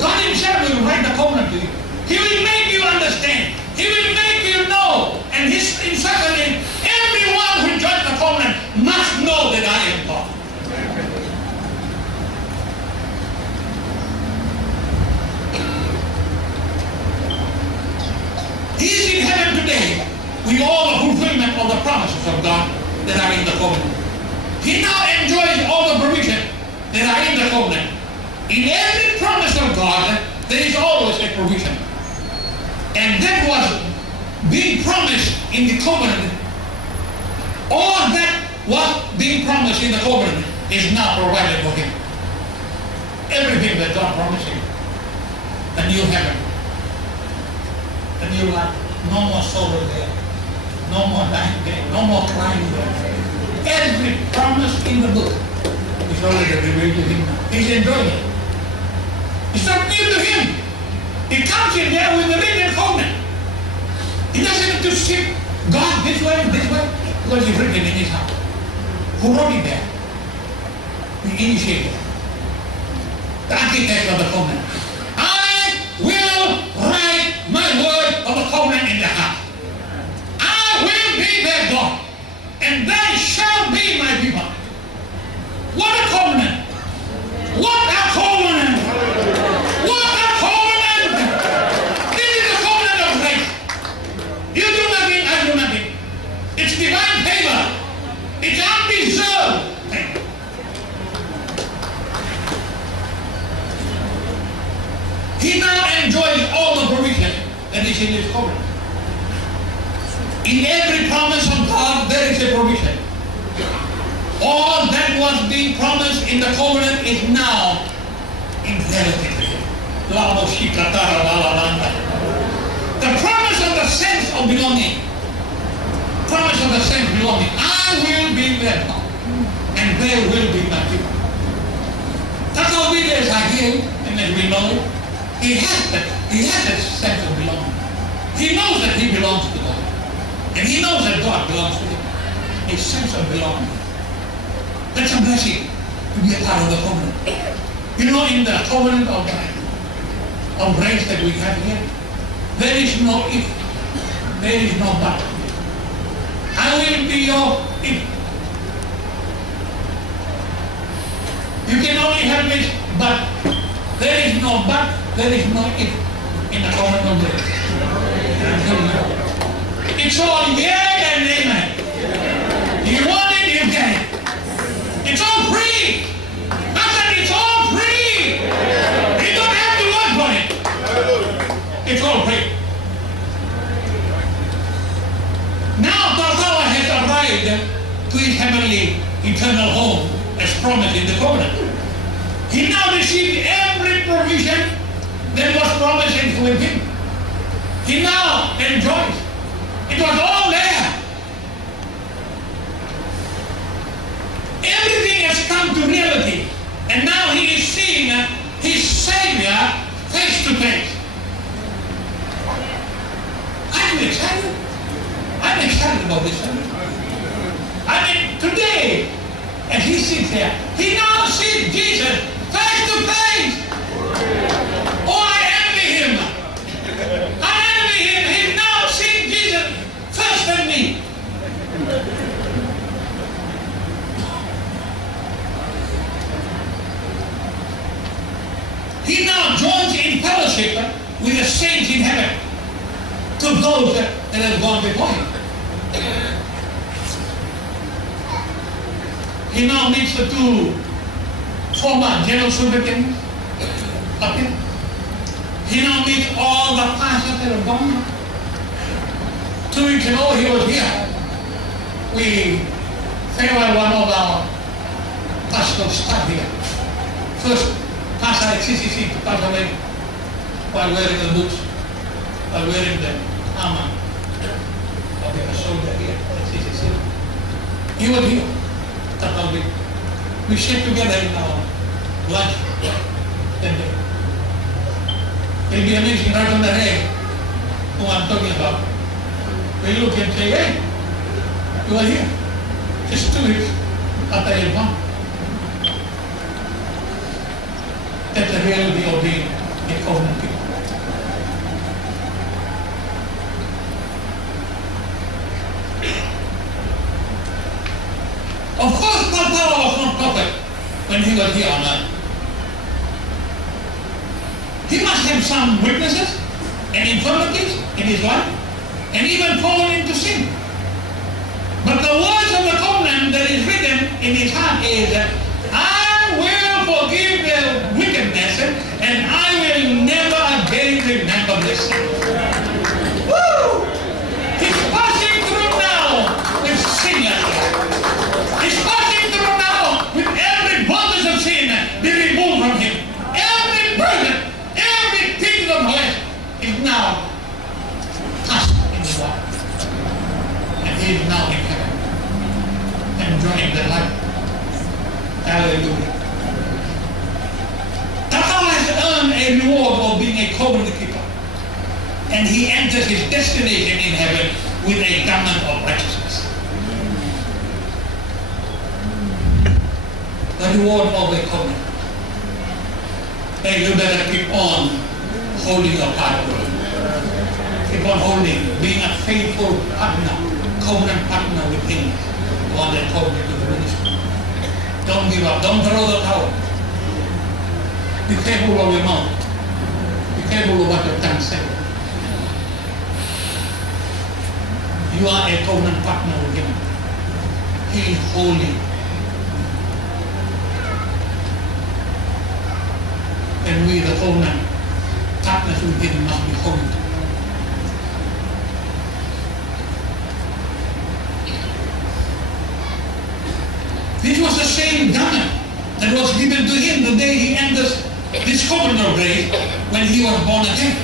God himself will write the covenant to you. He will make you understand. He will make you know. And his instruction is, everyone who joins the covenant must know that I am God. He is in heaven today with all the fulfillment of the promises of God that are in the covenant. He now enjoys all the provision that are in the covenant. In every promise of God, there is always a provision. And that was being promised in the covenant. All that was being promised in the covenant is now provided for him. Everything that God promised him. The new heaven, the new life, no more sorrow there, no more dying there, no more crying there. Every promise in the book is already revealed to him now. He's enjoying it. It's not new to him. He comes in there with the written covenant. He doesn't have to seek God this way, because it's written in his heart. Who wrote it there? The initiator, the architect of the covenant. I will write my word of the covenant in their heart. I will be their God, and they shall be my people. What a covenant! What a covenant! What a covenant! This is the covenant of grace. You do nothing, I do nothing. It's divine favor. It's undeserved. He now enjoys all the provision that is in his covenant. In every promise of God, there is a provision. All that was being promised in the covenant is now in reality. The promise of the sense of belonging. Promise of the sense of belonging. I will be their God, and they will be my people. That's how we as are here, and as we know, he has that sense of belonging. He knows that he belongs to God, and he knows that God belongs to him. A sense of belonging. That's a blessing to be a part of the covenant. You know, in the covenant of grace that we have here, there is no if, there is no but. I will be your if. You can only have this but. There is no but, there is no if in the covenant of grace. It's all yea and amen. You want it, you get it. It's all free. I said it's all free. You don't have to work for it. It's all free. Now Tazawa has arrived to his heavenly eternal home as promised in the covenant. He now received every provision that was promised with him. He now enjoys. It was all there. Everything has come to reality, and now he is seeing his Savior face to face. I'm excited. I'm excited about this. I mean, today, as he sits there, he now sees Jesus face to face. Oh, I envy him. I envy him. He's now seeing Jesus first than me. He now joins in fellowship with the saints in heaven, to those that have gone before him. He now meets the two former general superintendents up here. He now meets all the pastors that have gone. 2 weeks ago he was here. We farewell one of our pastoral staff here. First pastor at CCC to pass away while wearing the boots, while wearing the armor of a soldier here at CCC. He was here. We sat together in our lunch that day. It'll be amazing right on the head who I'm talking about. We look and say, hey, you are here. Just 2 weeks after you're gone. That's the reality of being a covenant people. Of course, Noah was not perfect when he was here on earth. He must have some weaknesses and infirmities in his life, and even fallen into sin. But the words of the covenant that is written in his heart is, I will forgive their wickedness, and I will never again remember this. Woo! He's passing through now with sinners. He's passing through now with every bondage of sin be removed from him. Every burden, everything of life is now cast in the water. And he is now in heaven, enjoying the life. Hallelujah. Noah has earned a reward of being a covenant keeper. And he enters his destination in heaven with a garment of righteousness. The reward of a covenant. Hey, you better keep on holding your part. Keep on holding, being a faithful partner, covenant partner with him, the one that called you to the ministry. Don't give up, don't throw the towel. Be careful of your mouth. Be careful of what your tongue says. You are a covenant partner with him. He is holy. And we, the covenant partners with him, must be holy. This was the same garment that was given to him the day he enters this covenant of grace when he was born again.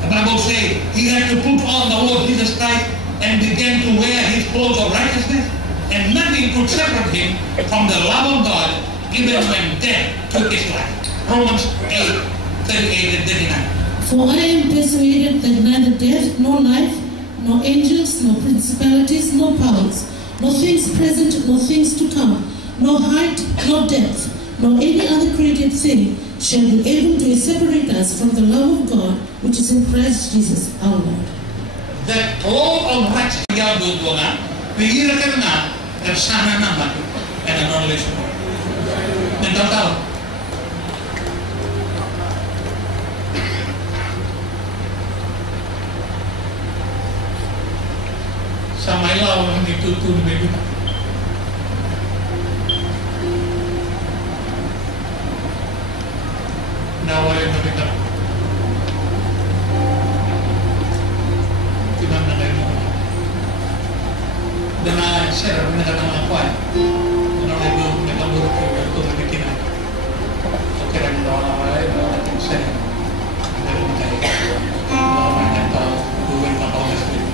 The Bible says he had to put on the Lord Jesus Christ and began to wear his clothes of righteousness, and nothing could separate him from the love of God even when death took his life. Romans 8:38 and 39. For I am persuaded that neither death, nor life, nor angels, nor principalities, nor powers, nor things present, nor things to come, nor height, nor depth, nor any other created thing shall be able to separate us from the love of God which is in Christ Jesus our Lord. That cloth of righteousness na pihirakan na sana naman and acknowledge mo. Nagtataw. Sa may law ang nagtutuloy mo. Nawala na kita. Timang na kayo mo. Dana share na nakatamakuan. Dana kayo nakamuro kayo ito na bikin na. So kaya nyo na wala na natin share. Meron kayo. Nawala na ito. Duwin pa ako na sa video.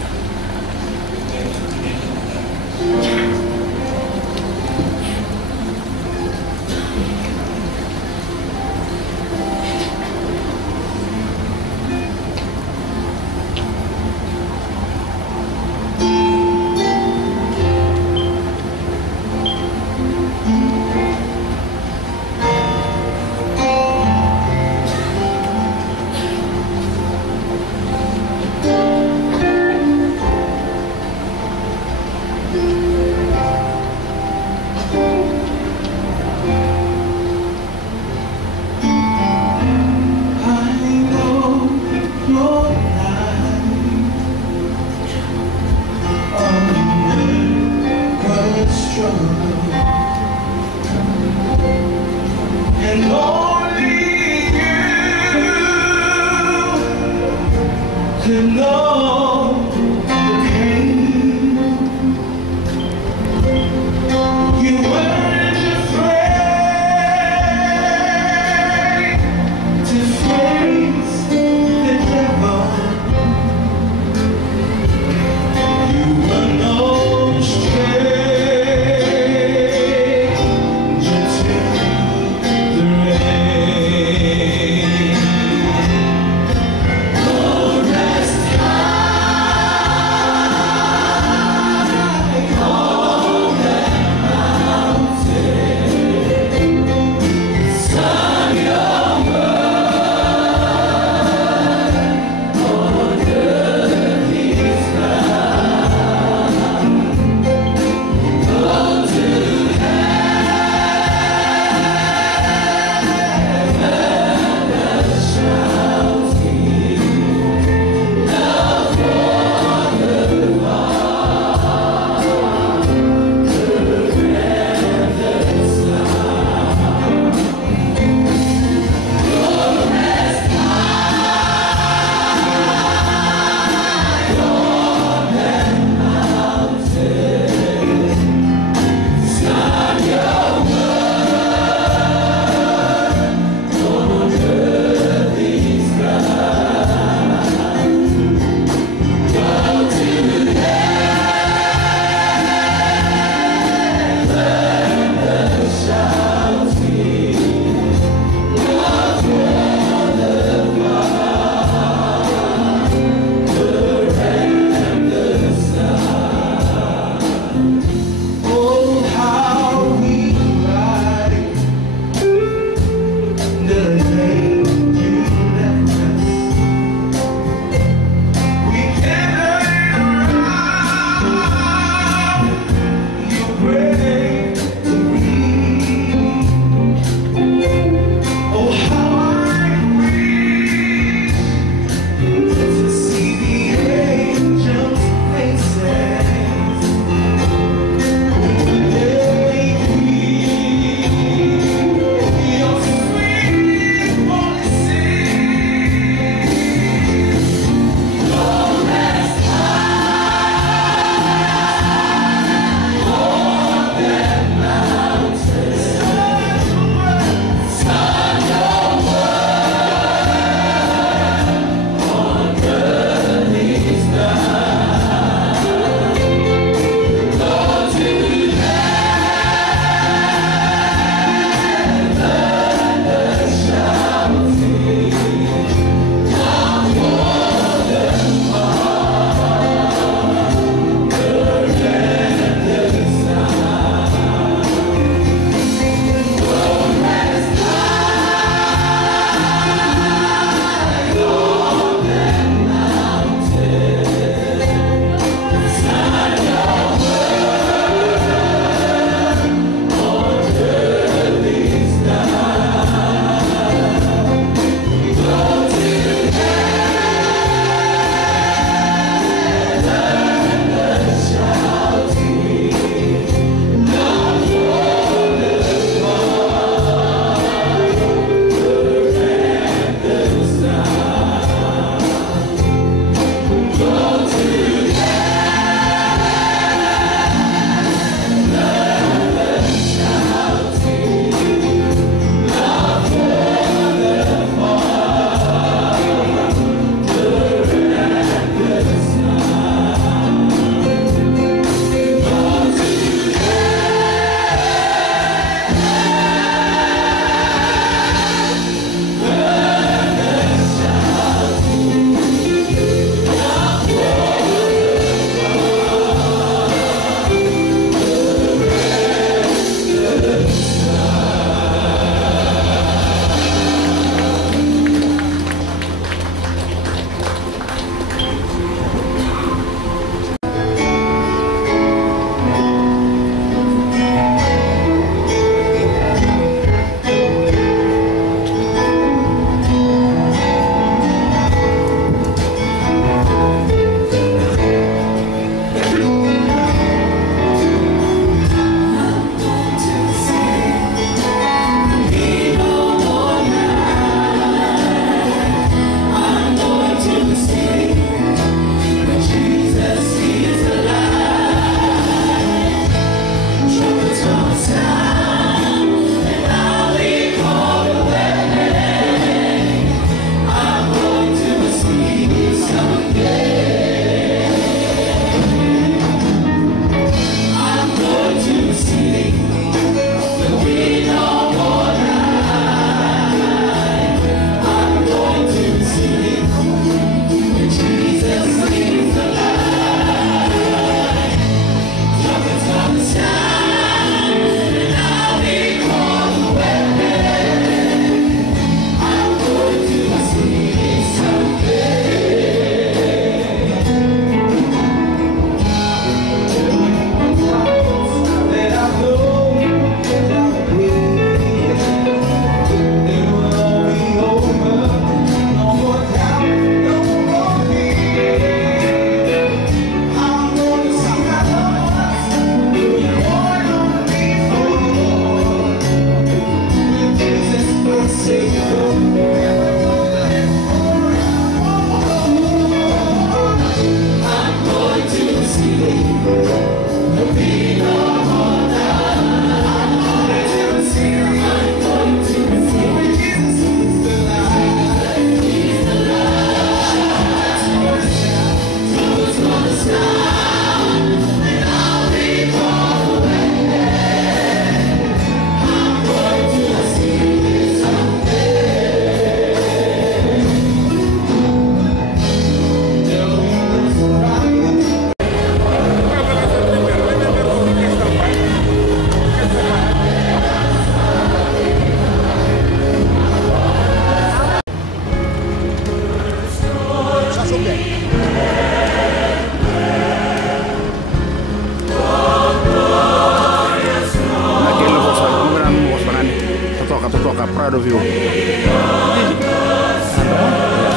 proud of you.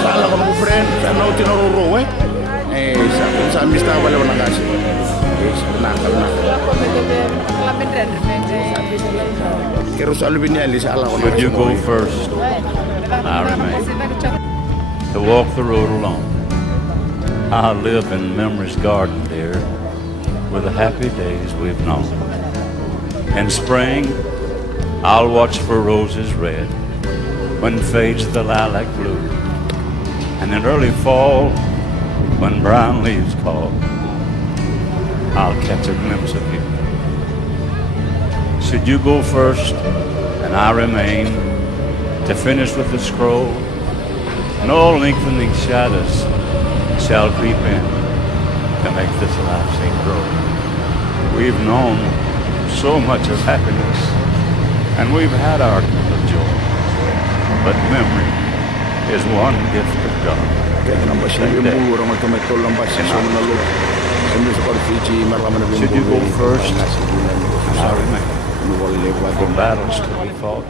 Salah ko ng friend, sana ko tinaruro sa amistad wala ko nakasi. Should you go first, I remain. To walk the road alone. I'll live in memory's garden, dear, with the happy days we've known. In spring, I'll watch for roses red when fades the lilac blue. And in early fall, when brown leaves fall, I'll catch a glimpse of you. Should you go first and I remain to finish with the scroll, no lengthening shadows shall creep in to make this life seem grow. We've known so much of happiness and we've had our cup of joy, but memory is one gift of God. Should you go first, I remain. For battles to be fought,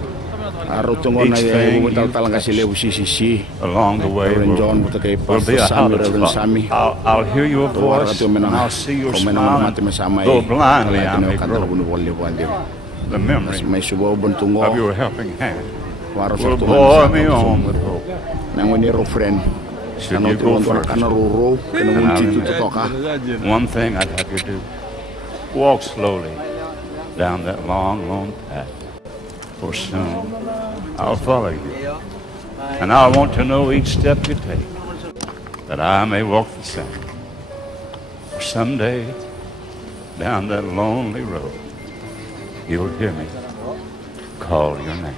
each thing along the way will be a holiday. I'll hear your voice and I'll see your smile, though blindly I may grow. The memory of your helping hand will bore me on with hope. Should you go first, and I remain. One thing I'd have you do, walk slowly down that long, lone path, for soon I'll follow you, and I want to know each step you take, that I may walk the same. For someday, down that lonely road, you'll hear me call your name.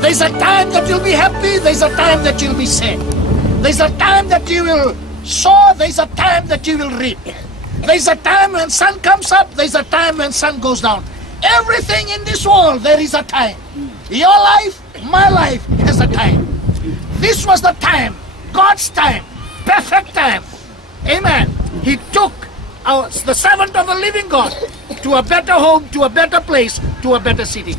There's a time that you'll be happy, there's a time that you'll be sad. There's a time that you will sow, there's a time that you will reap. There's a time when sun comes up, there's a time when sun goes down. Everything in this world, there is a time. Your life, my life has a time. This was the time, God's time, perfect time. Amen. He took the servant of the living God to a better home, to a better place, to a better city.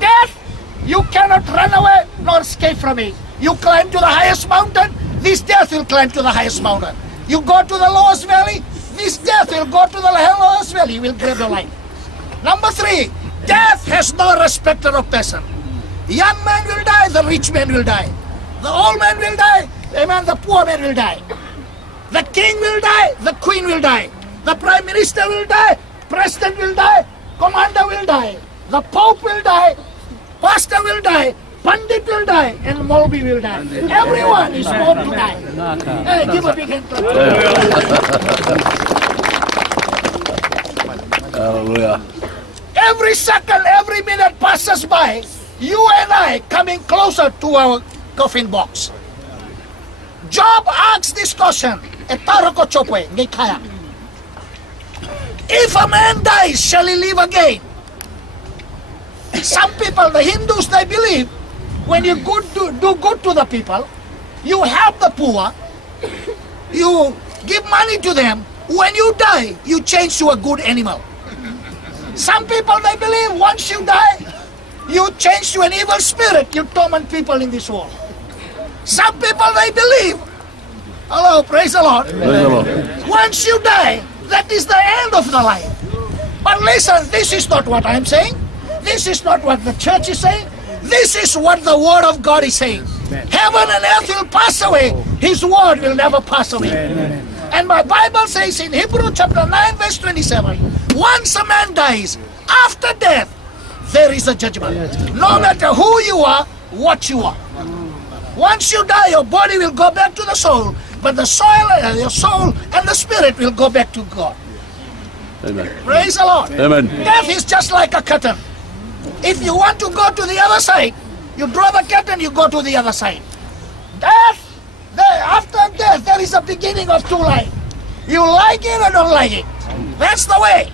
Death, you cannot run away nor escape from it. You climb to the highest mountain, this death will climb to the highest mountain. You go to the lowest valley, this death will go to the lowest valley, will grab your life. Number 3, death has no respecter of person. The young man will die, the rich man will die. The old man will die, amen, the poor man will die. The king will die, the queen will die. The prime minister will die, president will die, commander will die. The pope will die, pastor will die, Pandit will die, and Molbi will die. Everyone is born to die. Hey, give a big hand clap. Hallelujah. Every second, every minute passes by, you and I coming closer to our coffin box. Job asks this question. If a man dies, shall he live again? Some people, the Hindus, they believe when you do good to the people, you help the poor, you give money to them, when you die, you change to a good animal. Some people, they believe once you die, you change to an evil spirit, you torment people in this world. Some people, they believe, hello, praise the Lord. Praise the Lord. Once you die, that is the end of the life. But listen, this is not what I'm saying. This is not what the church is saying. This is what the Word of God is saying. Heaven and earth will pass away. His Word will never pass away. And my Bible says in Hebrew chapter 9 verse 27, once a man dies, after death, there is a judgment. No matter who you are, what you are. Once you die, your body will go back to the soul, but the soul, your soul and the spirit will go back to God. Amen. Praise the Lord. Amen. Death is just like a curtain. If you want to go to the other side, you draw the curtain, you go to the other side. Death, after death, there is a beginning of two life. You like it or don't like it. That's the way.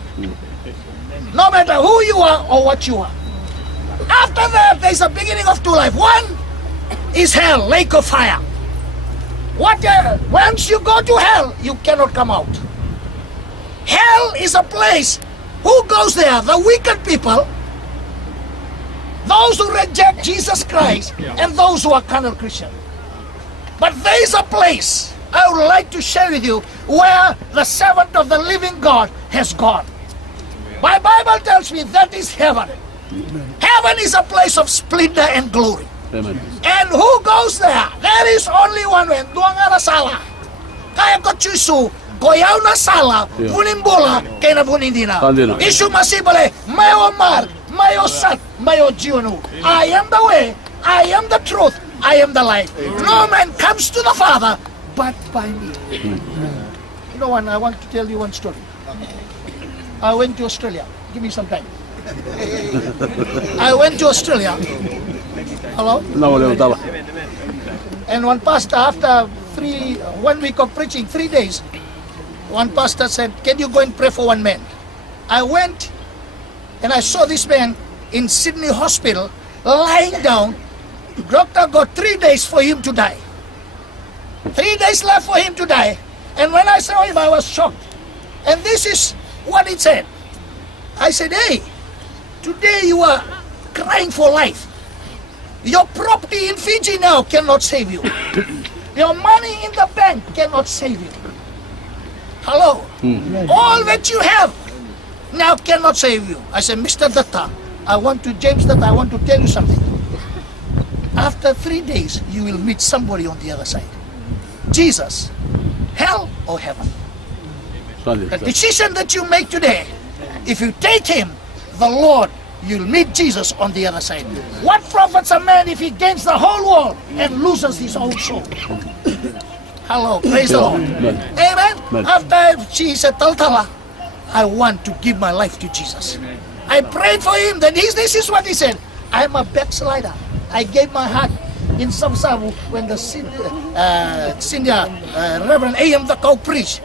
No matter who you are or what you are. After that, there is a beginning of two life. One is hell, lake of fire. Once you go to hell, you cannot come out. Hell is a place. Who goes there? The wicked people, those who reject Jesus Christ, and those who are carnal Christian. But there is a place I would like to share with you where the servant of the living God has gone. My Bible tells me that is heaven. Heaven is a place of splendor and glory. Amen. And who goes there? There is only one way. Doang na sala. Kaya ko chusu, goyaw na sala, bunin bola, kaya na bunin dina. Isu masih boleh, mayo mar, mayo sat, mayo jionu. I am the way, I am the truth, I am the life. No man comes to the Father but by me. You know what? I want to tell you one story. I went to Australia. Give me some time. I went to Australia. Hello? No. And one pastor, after 1 week of preaching, 3 days, one pastor said, can you go and pray for one man? I went and I saw this man in Sydney Hospital lying down. Doctor got 3 days for him to die. 3 days left for him to die. And when I saw him, I was shocked. And this is what it said. I said, hey, today you are crying for life. Your property in Fiji now cannot save you. Your money in the bank cannot save you. Hello? All that you have now cannot save you. I said, Mr. Datta, James Datta, I want to tell you something. After 3 days, you will meet somebody on the other side. Jesus, hell or heaven. The decision that you make today, if you take him, the Lord, you'll meet Jesus on the other side. What profits a man if he gains the whole world and loses his own soul? Hello, praise the Lord. Amen. After she said, Taltala, I want to give my life to Jesus. I prayed for him, then this is what he said. I'm a backslider. I gave my heart in Samsavu when the Reverend A.M. Dakau preached.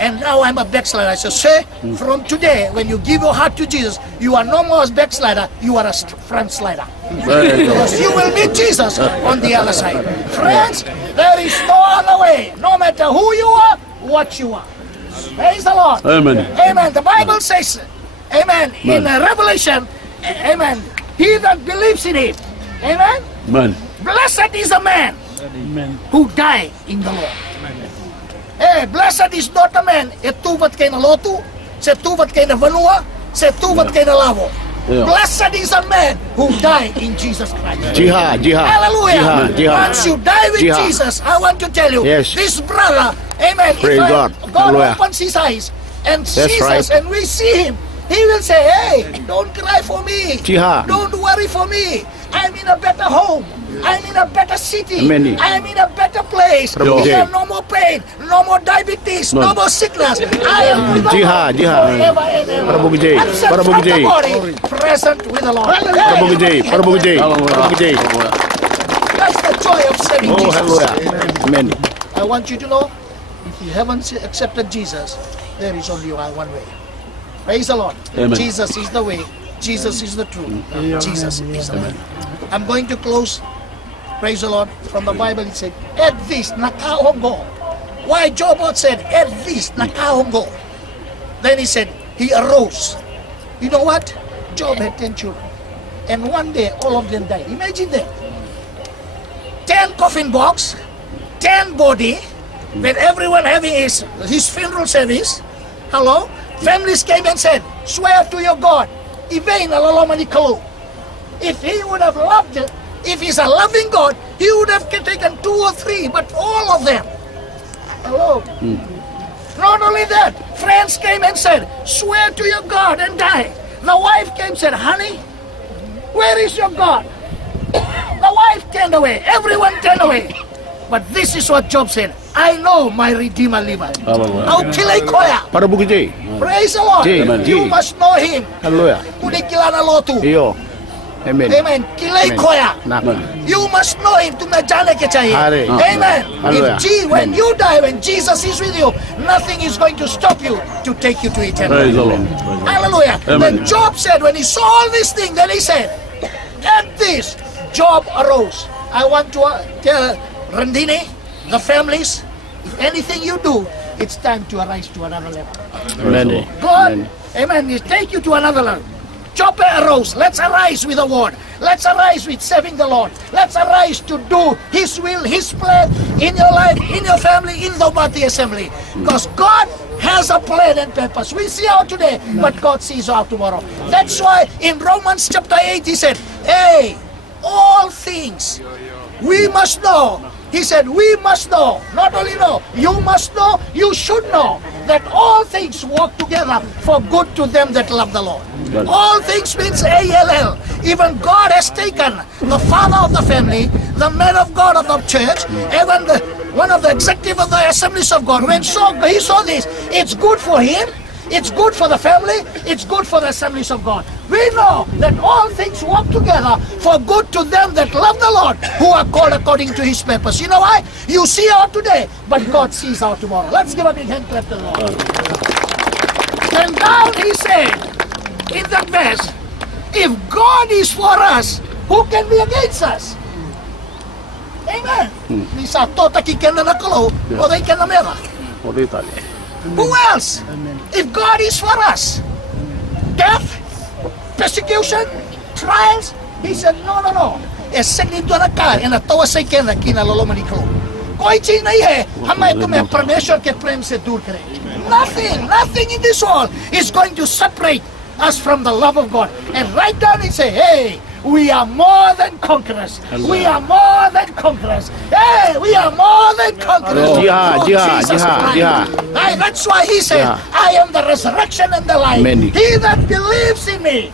And now I'm a backslider. I said, sir, from today, when you give your heart to Jesus, you are no more a backslider, you are a front slider. Because you will meet Jesus on the other side. Friends, there is no other way, no matter who you are, what you are. Praise the Lord. Amen. Amen. The Bible says, amen, in Revelation, amen, he that believes in him, amen, blessed is a man who died in the Lord. Hey, blessed is not a man, tuvat kay na lotu, tuvat kay na vanua, tuvat kay na lavo. Blessed is a man who died in Jesus Christ. Jihad. Hallelujah. Once you die with Jesus, I want to tell you, this brother, amen, praise God. God opens his eyes and sees us and we see him, he will say, hey, don't cry for me. Don't worry for me. I'm in a better home. I'm in a better city. I'm in a better place. Here, no more pain, no more diabetes, no more sickness. I am with the Lord forever and ever. Absent from the body, present with the Lord. That's the joy of serving Jesus. Amen. I want you to know, if you haven't accepted Jesus, there is only one way. Praise the Lord. Amen. Jesus is the way. Jesus is the truth. Jesus is the way. I'm going to close. Praise the Lord. From the Bible it said, at this nakahongo. Why Job said, at this nakahongo. Then he said, he arose. You know what? Job had 10 children. And one day all of them died. Imagine that. 10 coffin box, 10 body, with everyone having his funeral service. Hello? Families came and said, swear to your God. If he would have loved it, if he's a loving God, he would have taken 2 or 3, but all of them. Hello? servants came and said, swear to your God and die. The wife came and said, honey, where is your God? The wife turned away. Everyone turned away. But this is what Job said. I know my Redeemer liveth. Para bukti. Praise the Lord. You must know Him. Hallelujah. Kunikilala lotu. Iyo. Amen. Amen. Kilay koya. You must know Him. Tumajane ke chahiye. Amen. When you die, when Jesus is with you, nothing is going to stop you to take you to eternity. Hallelujah. Then Job said, when he saw all these things, then he said, at this, Job arose. I want to tell Randini, the families, if anything you do, it's time to arise to another level. Amen. God, amen, He take you to another level. Job arose. Let's arise with the word. Let's arise with serving the Lord. Let's arise to do His will, His plan in your life, in your family, in the body assembly. Because God has a plan and purpose. We see out today, but God sees out tomorrow. That's why in Romans chapter 8 He said, hey, all things we must know. He said, we must know, not only know, you must know, you should know that all things work together for good to them that love the Lord. All things means A-L-L. Even God has taken the father of the family, the man of God of the church, even one of the executive of the assemblies of God. When he saw this, it's good for him, it's good for the family, it's good for the assemblies of God. We know that all things work together for good to them that love the Lord, who are called according to His purpose. You know why? You see out today, but God sees out tomorrow. Let's give a big hand clap to the Lord. Then down He said, in that verse, if God is for us, who can be against us? Amen. Who else? If God is for us, death, persecution, trials, He said, no. Nothing, nothing in this world is going to separate us from the love of God. And right down He said, hey, we are more than conquerors. We are more than conquerors. Hey, we are more than conquerors. Jesus Christ. That's why He said, I am the resurrection and the life. He that believes in me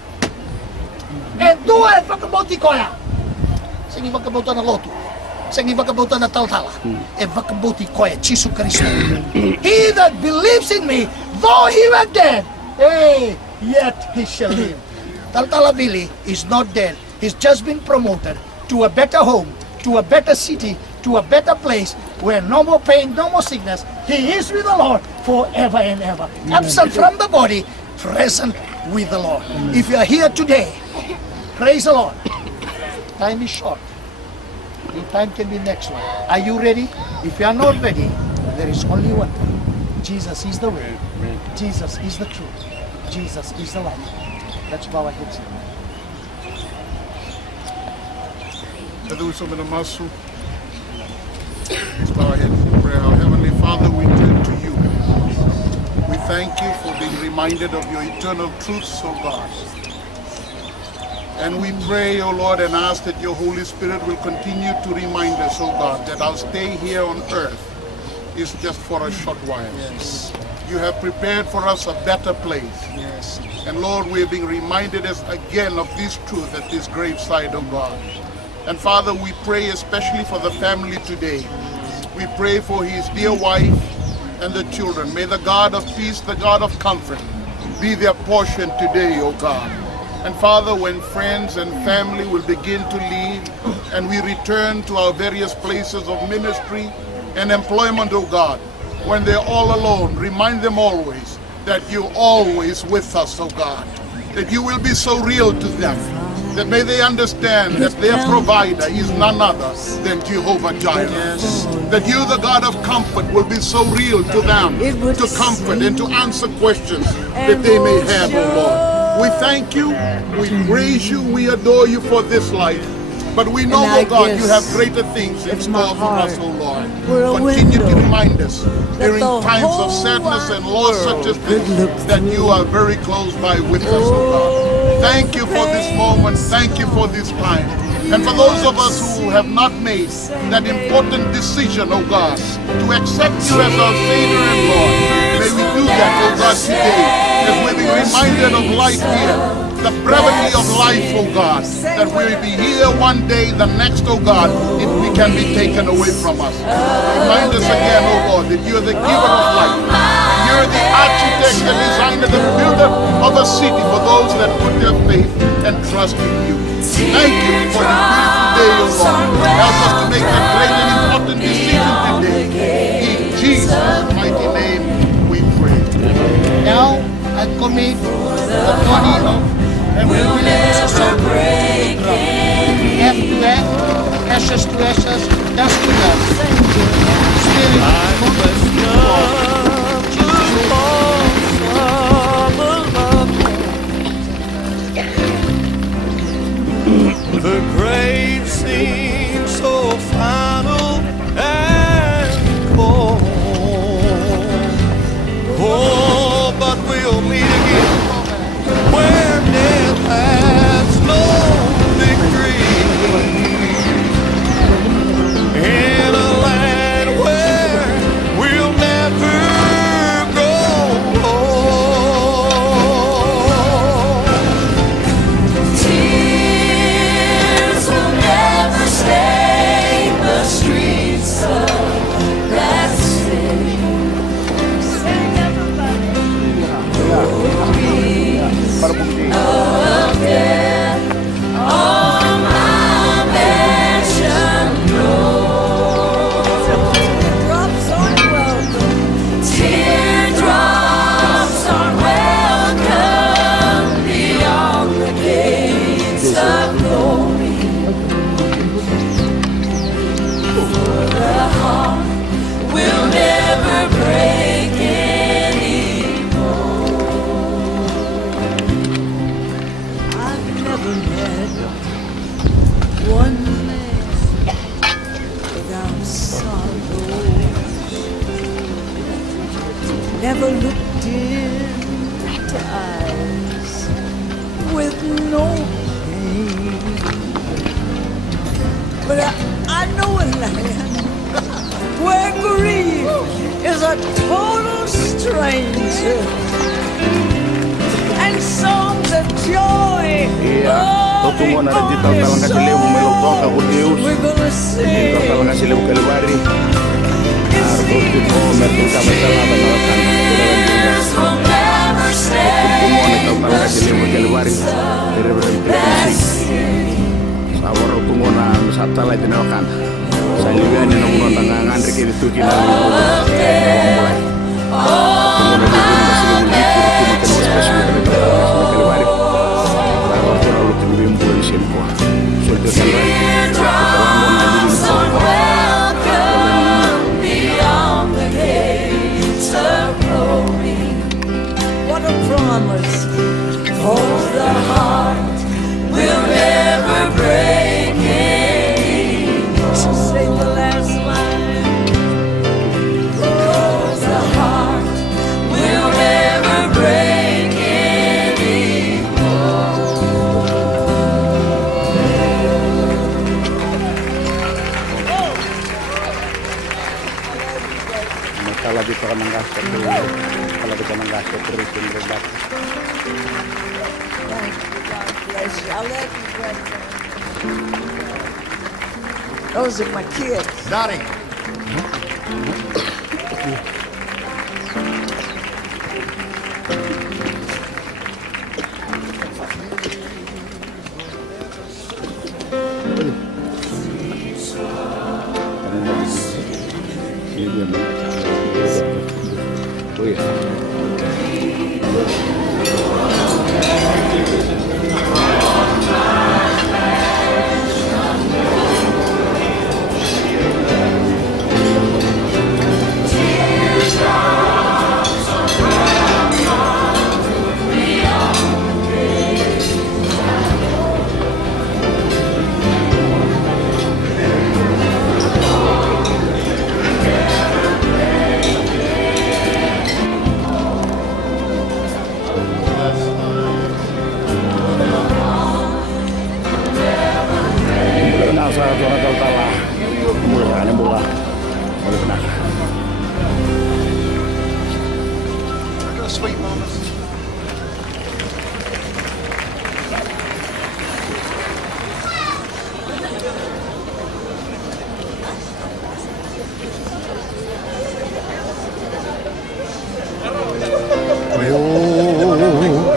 and doeth vakabuti koya. Sige vakabuti na lotu. Sige vakabuti na taltala. E vakabuti koya, Jesu Christo. He that believes in me, though he were dead, hey, yet he shall live. Taltala Billy is not dead. He's just been promoted to a better home, to a better city, to a better place where no more pain, no more sickness. He is with the Lord forever and ever. Absent from the body, present with the Lord. If you are here today, praise the Lord. Time is short. Your time can be next one. Are you ready? If you are not ready, there is only one thing. Jesus is the way. Jesus is the truth. Jesus is the life. Let's bow our heads. Let's bow our heads in prayer. Our Heavenly Father, we turn to you. We thank you for being reminded of your eternal truths, O God. And we pray, O Lord, and ask that your Holy Spirit will continue to remind us, O God, that our stay here on earth is just for a short while. Yes. You have prepared for us a better place. Yes. And Lord, we are being reminded again of this truth at this graveside, O God. And Father, we pray especially for the family today. We pray for his dear wife and the children. May the God of peace, the God of comfort, be their portion today, O God. And Father, when friends and family will begin to leave and we return to our various places of ministry and employment, O God, when they're all alone, remind them always that you're always with us, O God. That you will be so real to them. That may they understand that their provider is none other than Jehovah Jireh. Yes. That you, the God of comfort, will be so real to them, to comfort and to answer questions that they may have, O Lord. We thank you, we praise you, we adore you for this life. But we know, O God, you have greater things in store for us, O Lord. Continue to remind us during times of sadness and loss such as this, that you are very close by with us, O God. Thank you for this moment. Thank you for this time. And for those of us who have not made that important decision, O God, to accept you as our Savior and Lord, May we do that, oh God, today, as we're being reminded of life here, the brevity of life, oh God, that we'll be here one day, the next, oh God, we can be taken away from us. Remind us again, oh Lord, that you're the giver of life. You're the architect, the designer, the builder of a city for those that put their faith and trust in you. Thank you for the beautiful day, oh Lord. Help us to make that great and important decision today. In Jesus' mighty name we pray. Now I commit the body of every village to F to F, ashes to ashes, dust to dust. Spirit, The grave seems so final and cold. Oh, but we'll meet again where death has no victory. In a land where we'll never grow old. Tears will never stain the streets of that city. Of death, all my mansion knows. Teardrops are welcome. Teardrops are welcome beyond the gates of glory. For the heart will never break anymore. I've never met one man without sorrow. Never looked into eyes with no pain. But I know a land where grief is a total stranger, and songs of joy. Totungo na rin dito talang kasi lewo melotong ka Deus. Dito talang kasi lewo Kalvari. Arto mo metu ka masalamat na kan. Totungo na talang kasi lewo Kalvari. Sawar totungo na satellite tinawakan. Sa liwan ni nung tangangan rin itu kina mulai. Totungo na dito kasi lewo dito kita spesial dari Kalvari. Teardrops are welcome beyond the gates of glory. What a promise, for the heart will never break anymore. Sing the last line. For the heart will never break anymore. Kalau kita kan menggasih dulu, kalau kita menggasih terus berat. Those are my kids. Daddy. Oh iya. sweet moments.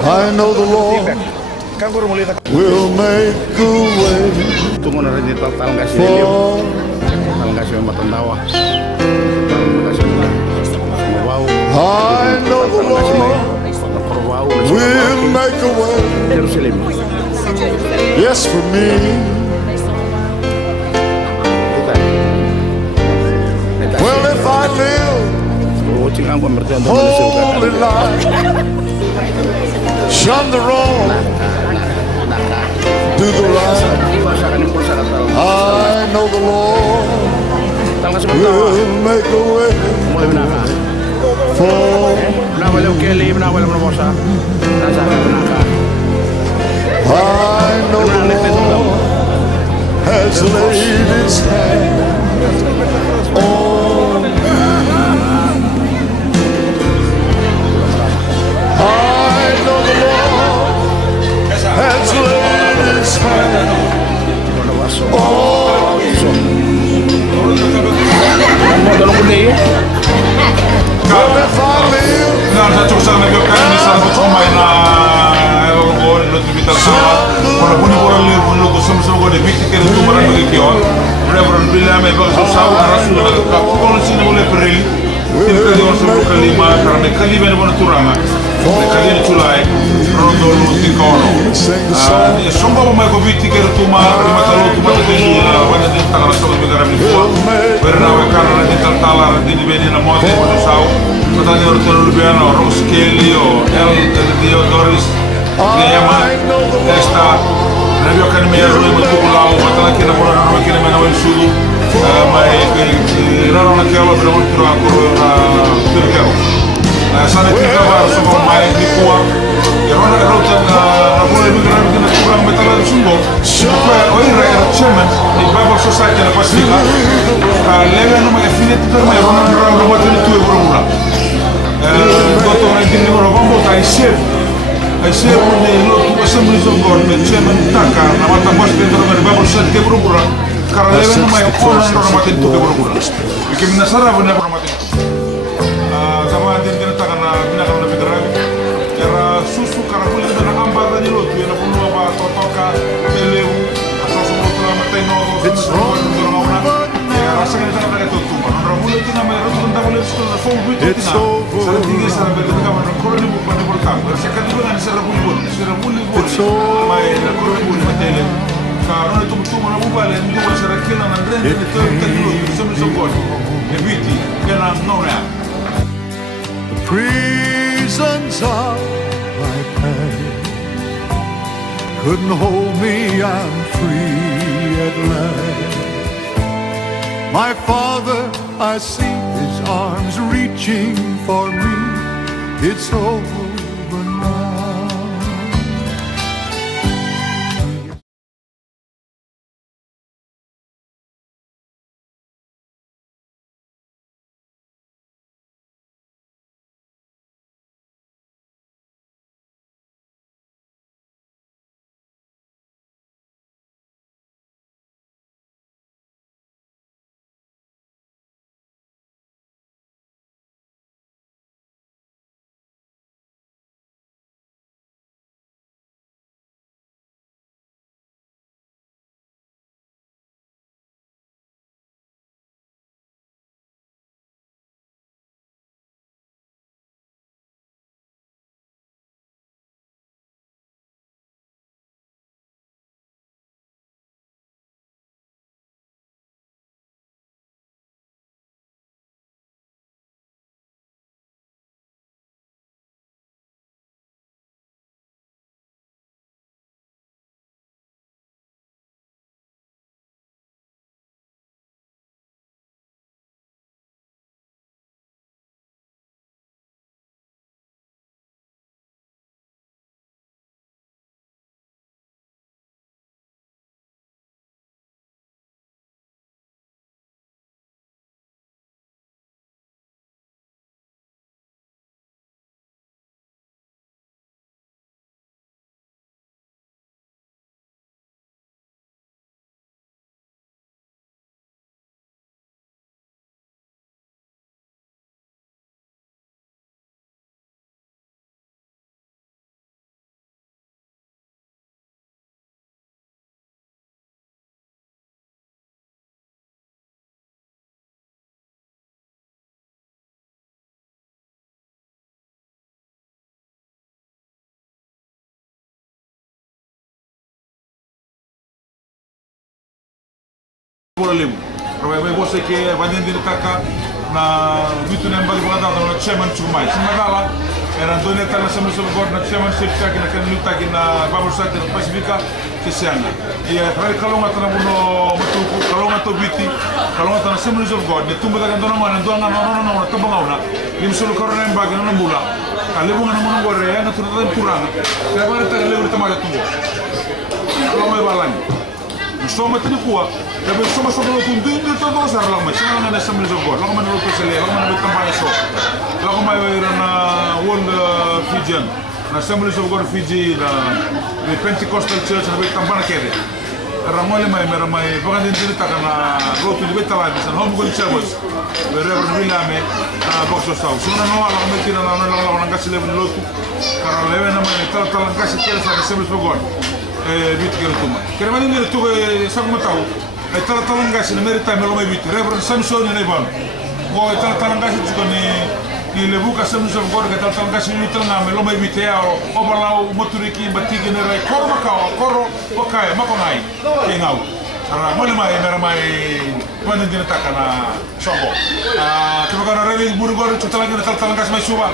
I know the Lord will make a way. Tunggu nanti total nggak sih? For Total nggak sih matang tawa. Total nggak sih wow. I know the Lord will make a way. Jerusalem. Yes, for me. Well, if I live holy life, shun the wrong, do the right. I know the Lord will make a way for I know the Lord has laid His hand on me. I know the Lord has laid His hand on me. Well, if I live, I serve on the local assemblies of God, the chairman Taka, Namata Basket, the Bible said, Kebrubura, Karalevan, my own Ramatin to Kebrubura. We came in a Sarah when Ramatin. Zaman didn't take a Vidrag. There are Susu Karabula and Amba Danilo to a Punova, Totoka, Teleu, a Sosomotra, Mateno, it's over. The prisons of my past couldn't hold me, I'm free at last. My Father, I see His arms reaching for me. It's over. Bolemu. Roba você que vai dentro de taka na vitu na mbali bada na chairman chumai. Simagala era doneta na Assembly of God na chairmanship taki na kanluta na Bible Society of Pacifica kesiana. Ia rai kalonga tana buno matuku kalonga to biti kalonga tana Assembly of God. Ne tumba daga dona mana dona na tabanga lim sulu korona mbagi na mbula. Kalebu na mono gore na turata kurang. Kaya ta lewu tamara tungo. Kalonga balani. Soma tani kuwa, tapi soma no tundu itu todo sar lama. Sima na Assembly of God, lama na loto sele, lama na betambaya so, lama na World Fijian, na Assembly of God Fiji, na Pentecostal Church na betambana kere. Ramole mai bagan dentro taka na loto di betala di san home goal chambers, Reverend William boxo sau. Sima na no lama tira na ngasi level loto, karena level na mai tala ngasi kere sa Assembly of God. Bit gertuma. Kira mani ni tu sama tahu. Tala ngasi na merita melo mai bit. Reverend Samson ni ban. Wo tala ngasi juga ni lebuka Assembly of God ka tala ngasi ni tala melo mai bit ya o balau moturiki batiki ni rai koro makau koro okaya makonai. Kengau. Ara mole mai mera mai mani ni takana songo. Kira kana revi buru tala ngasi mai suba.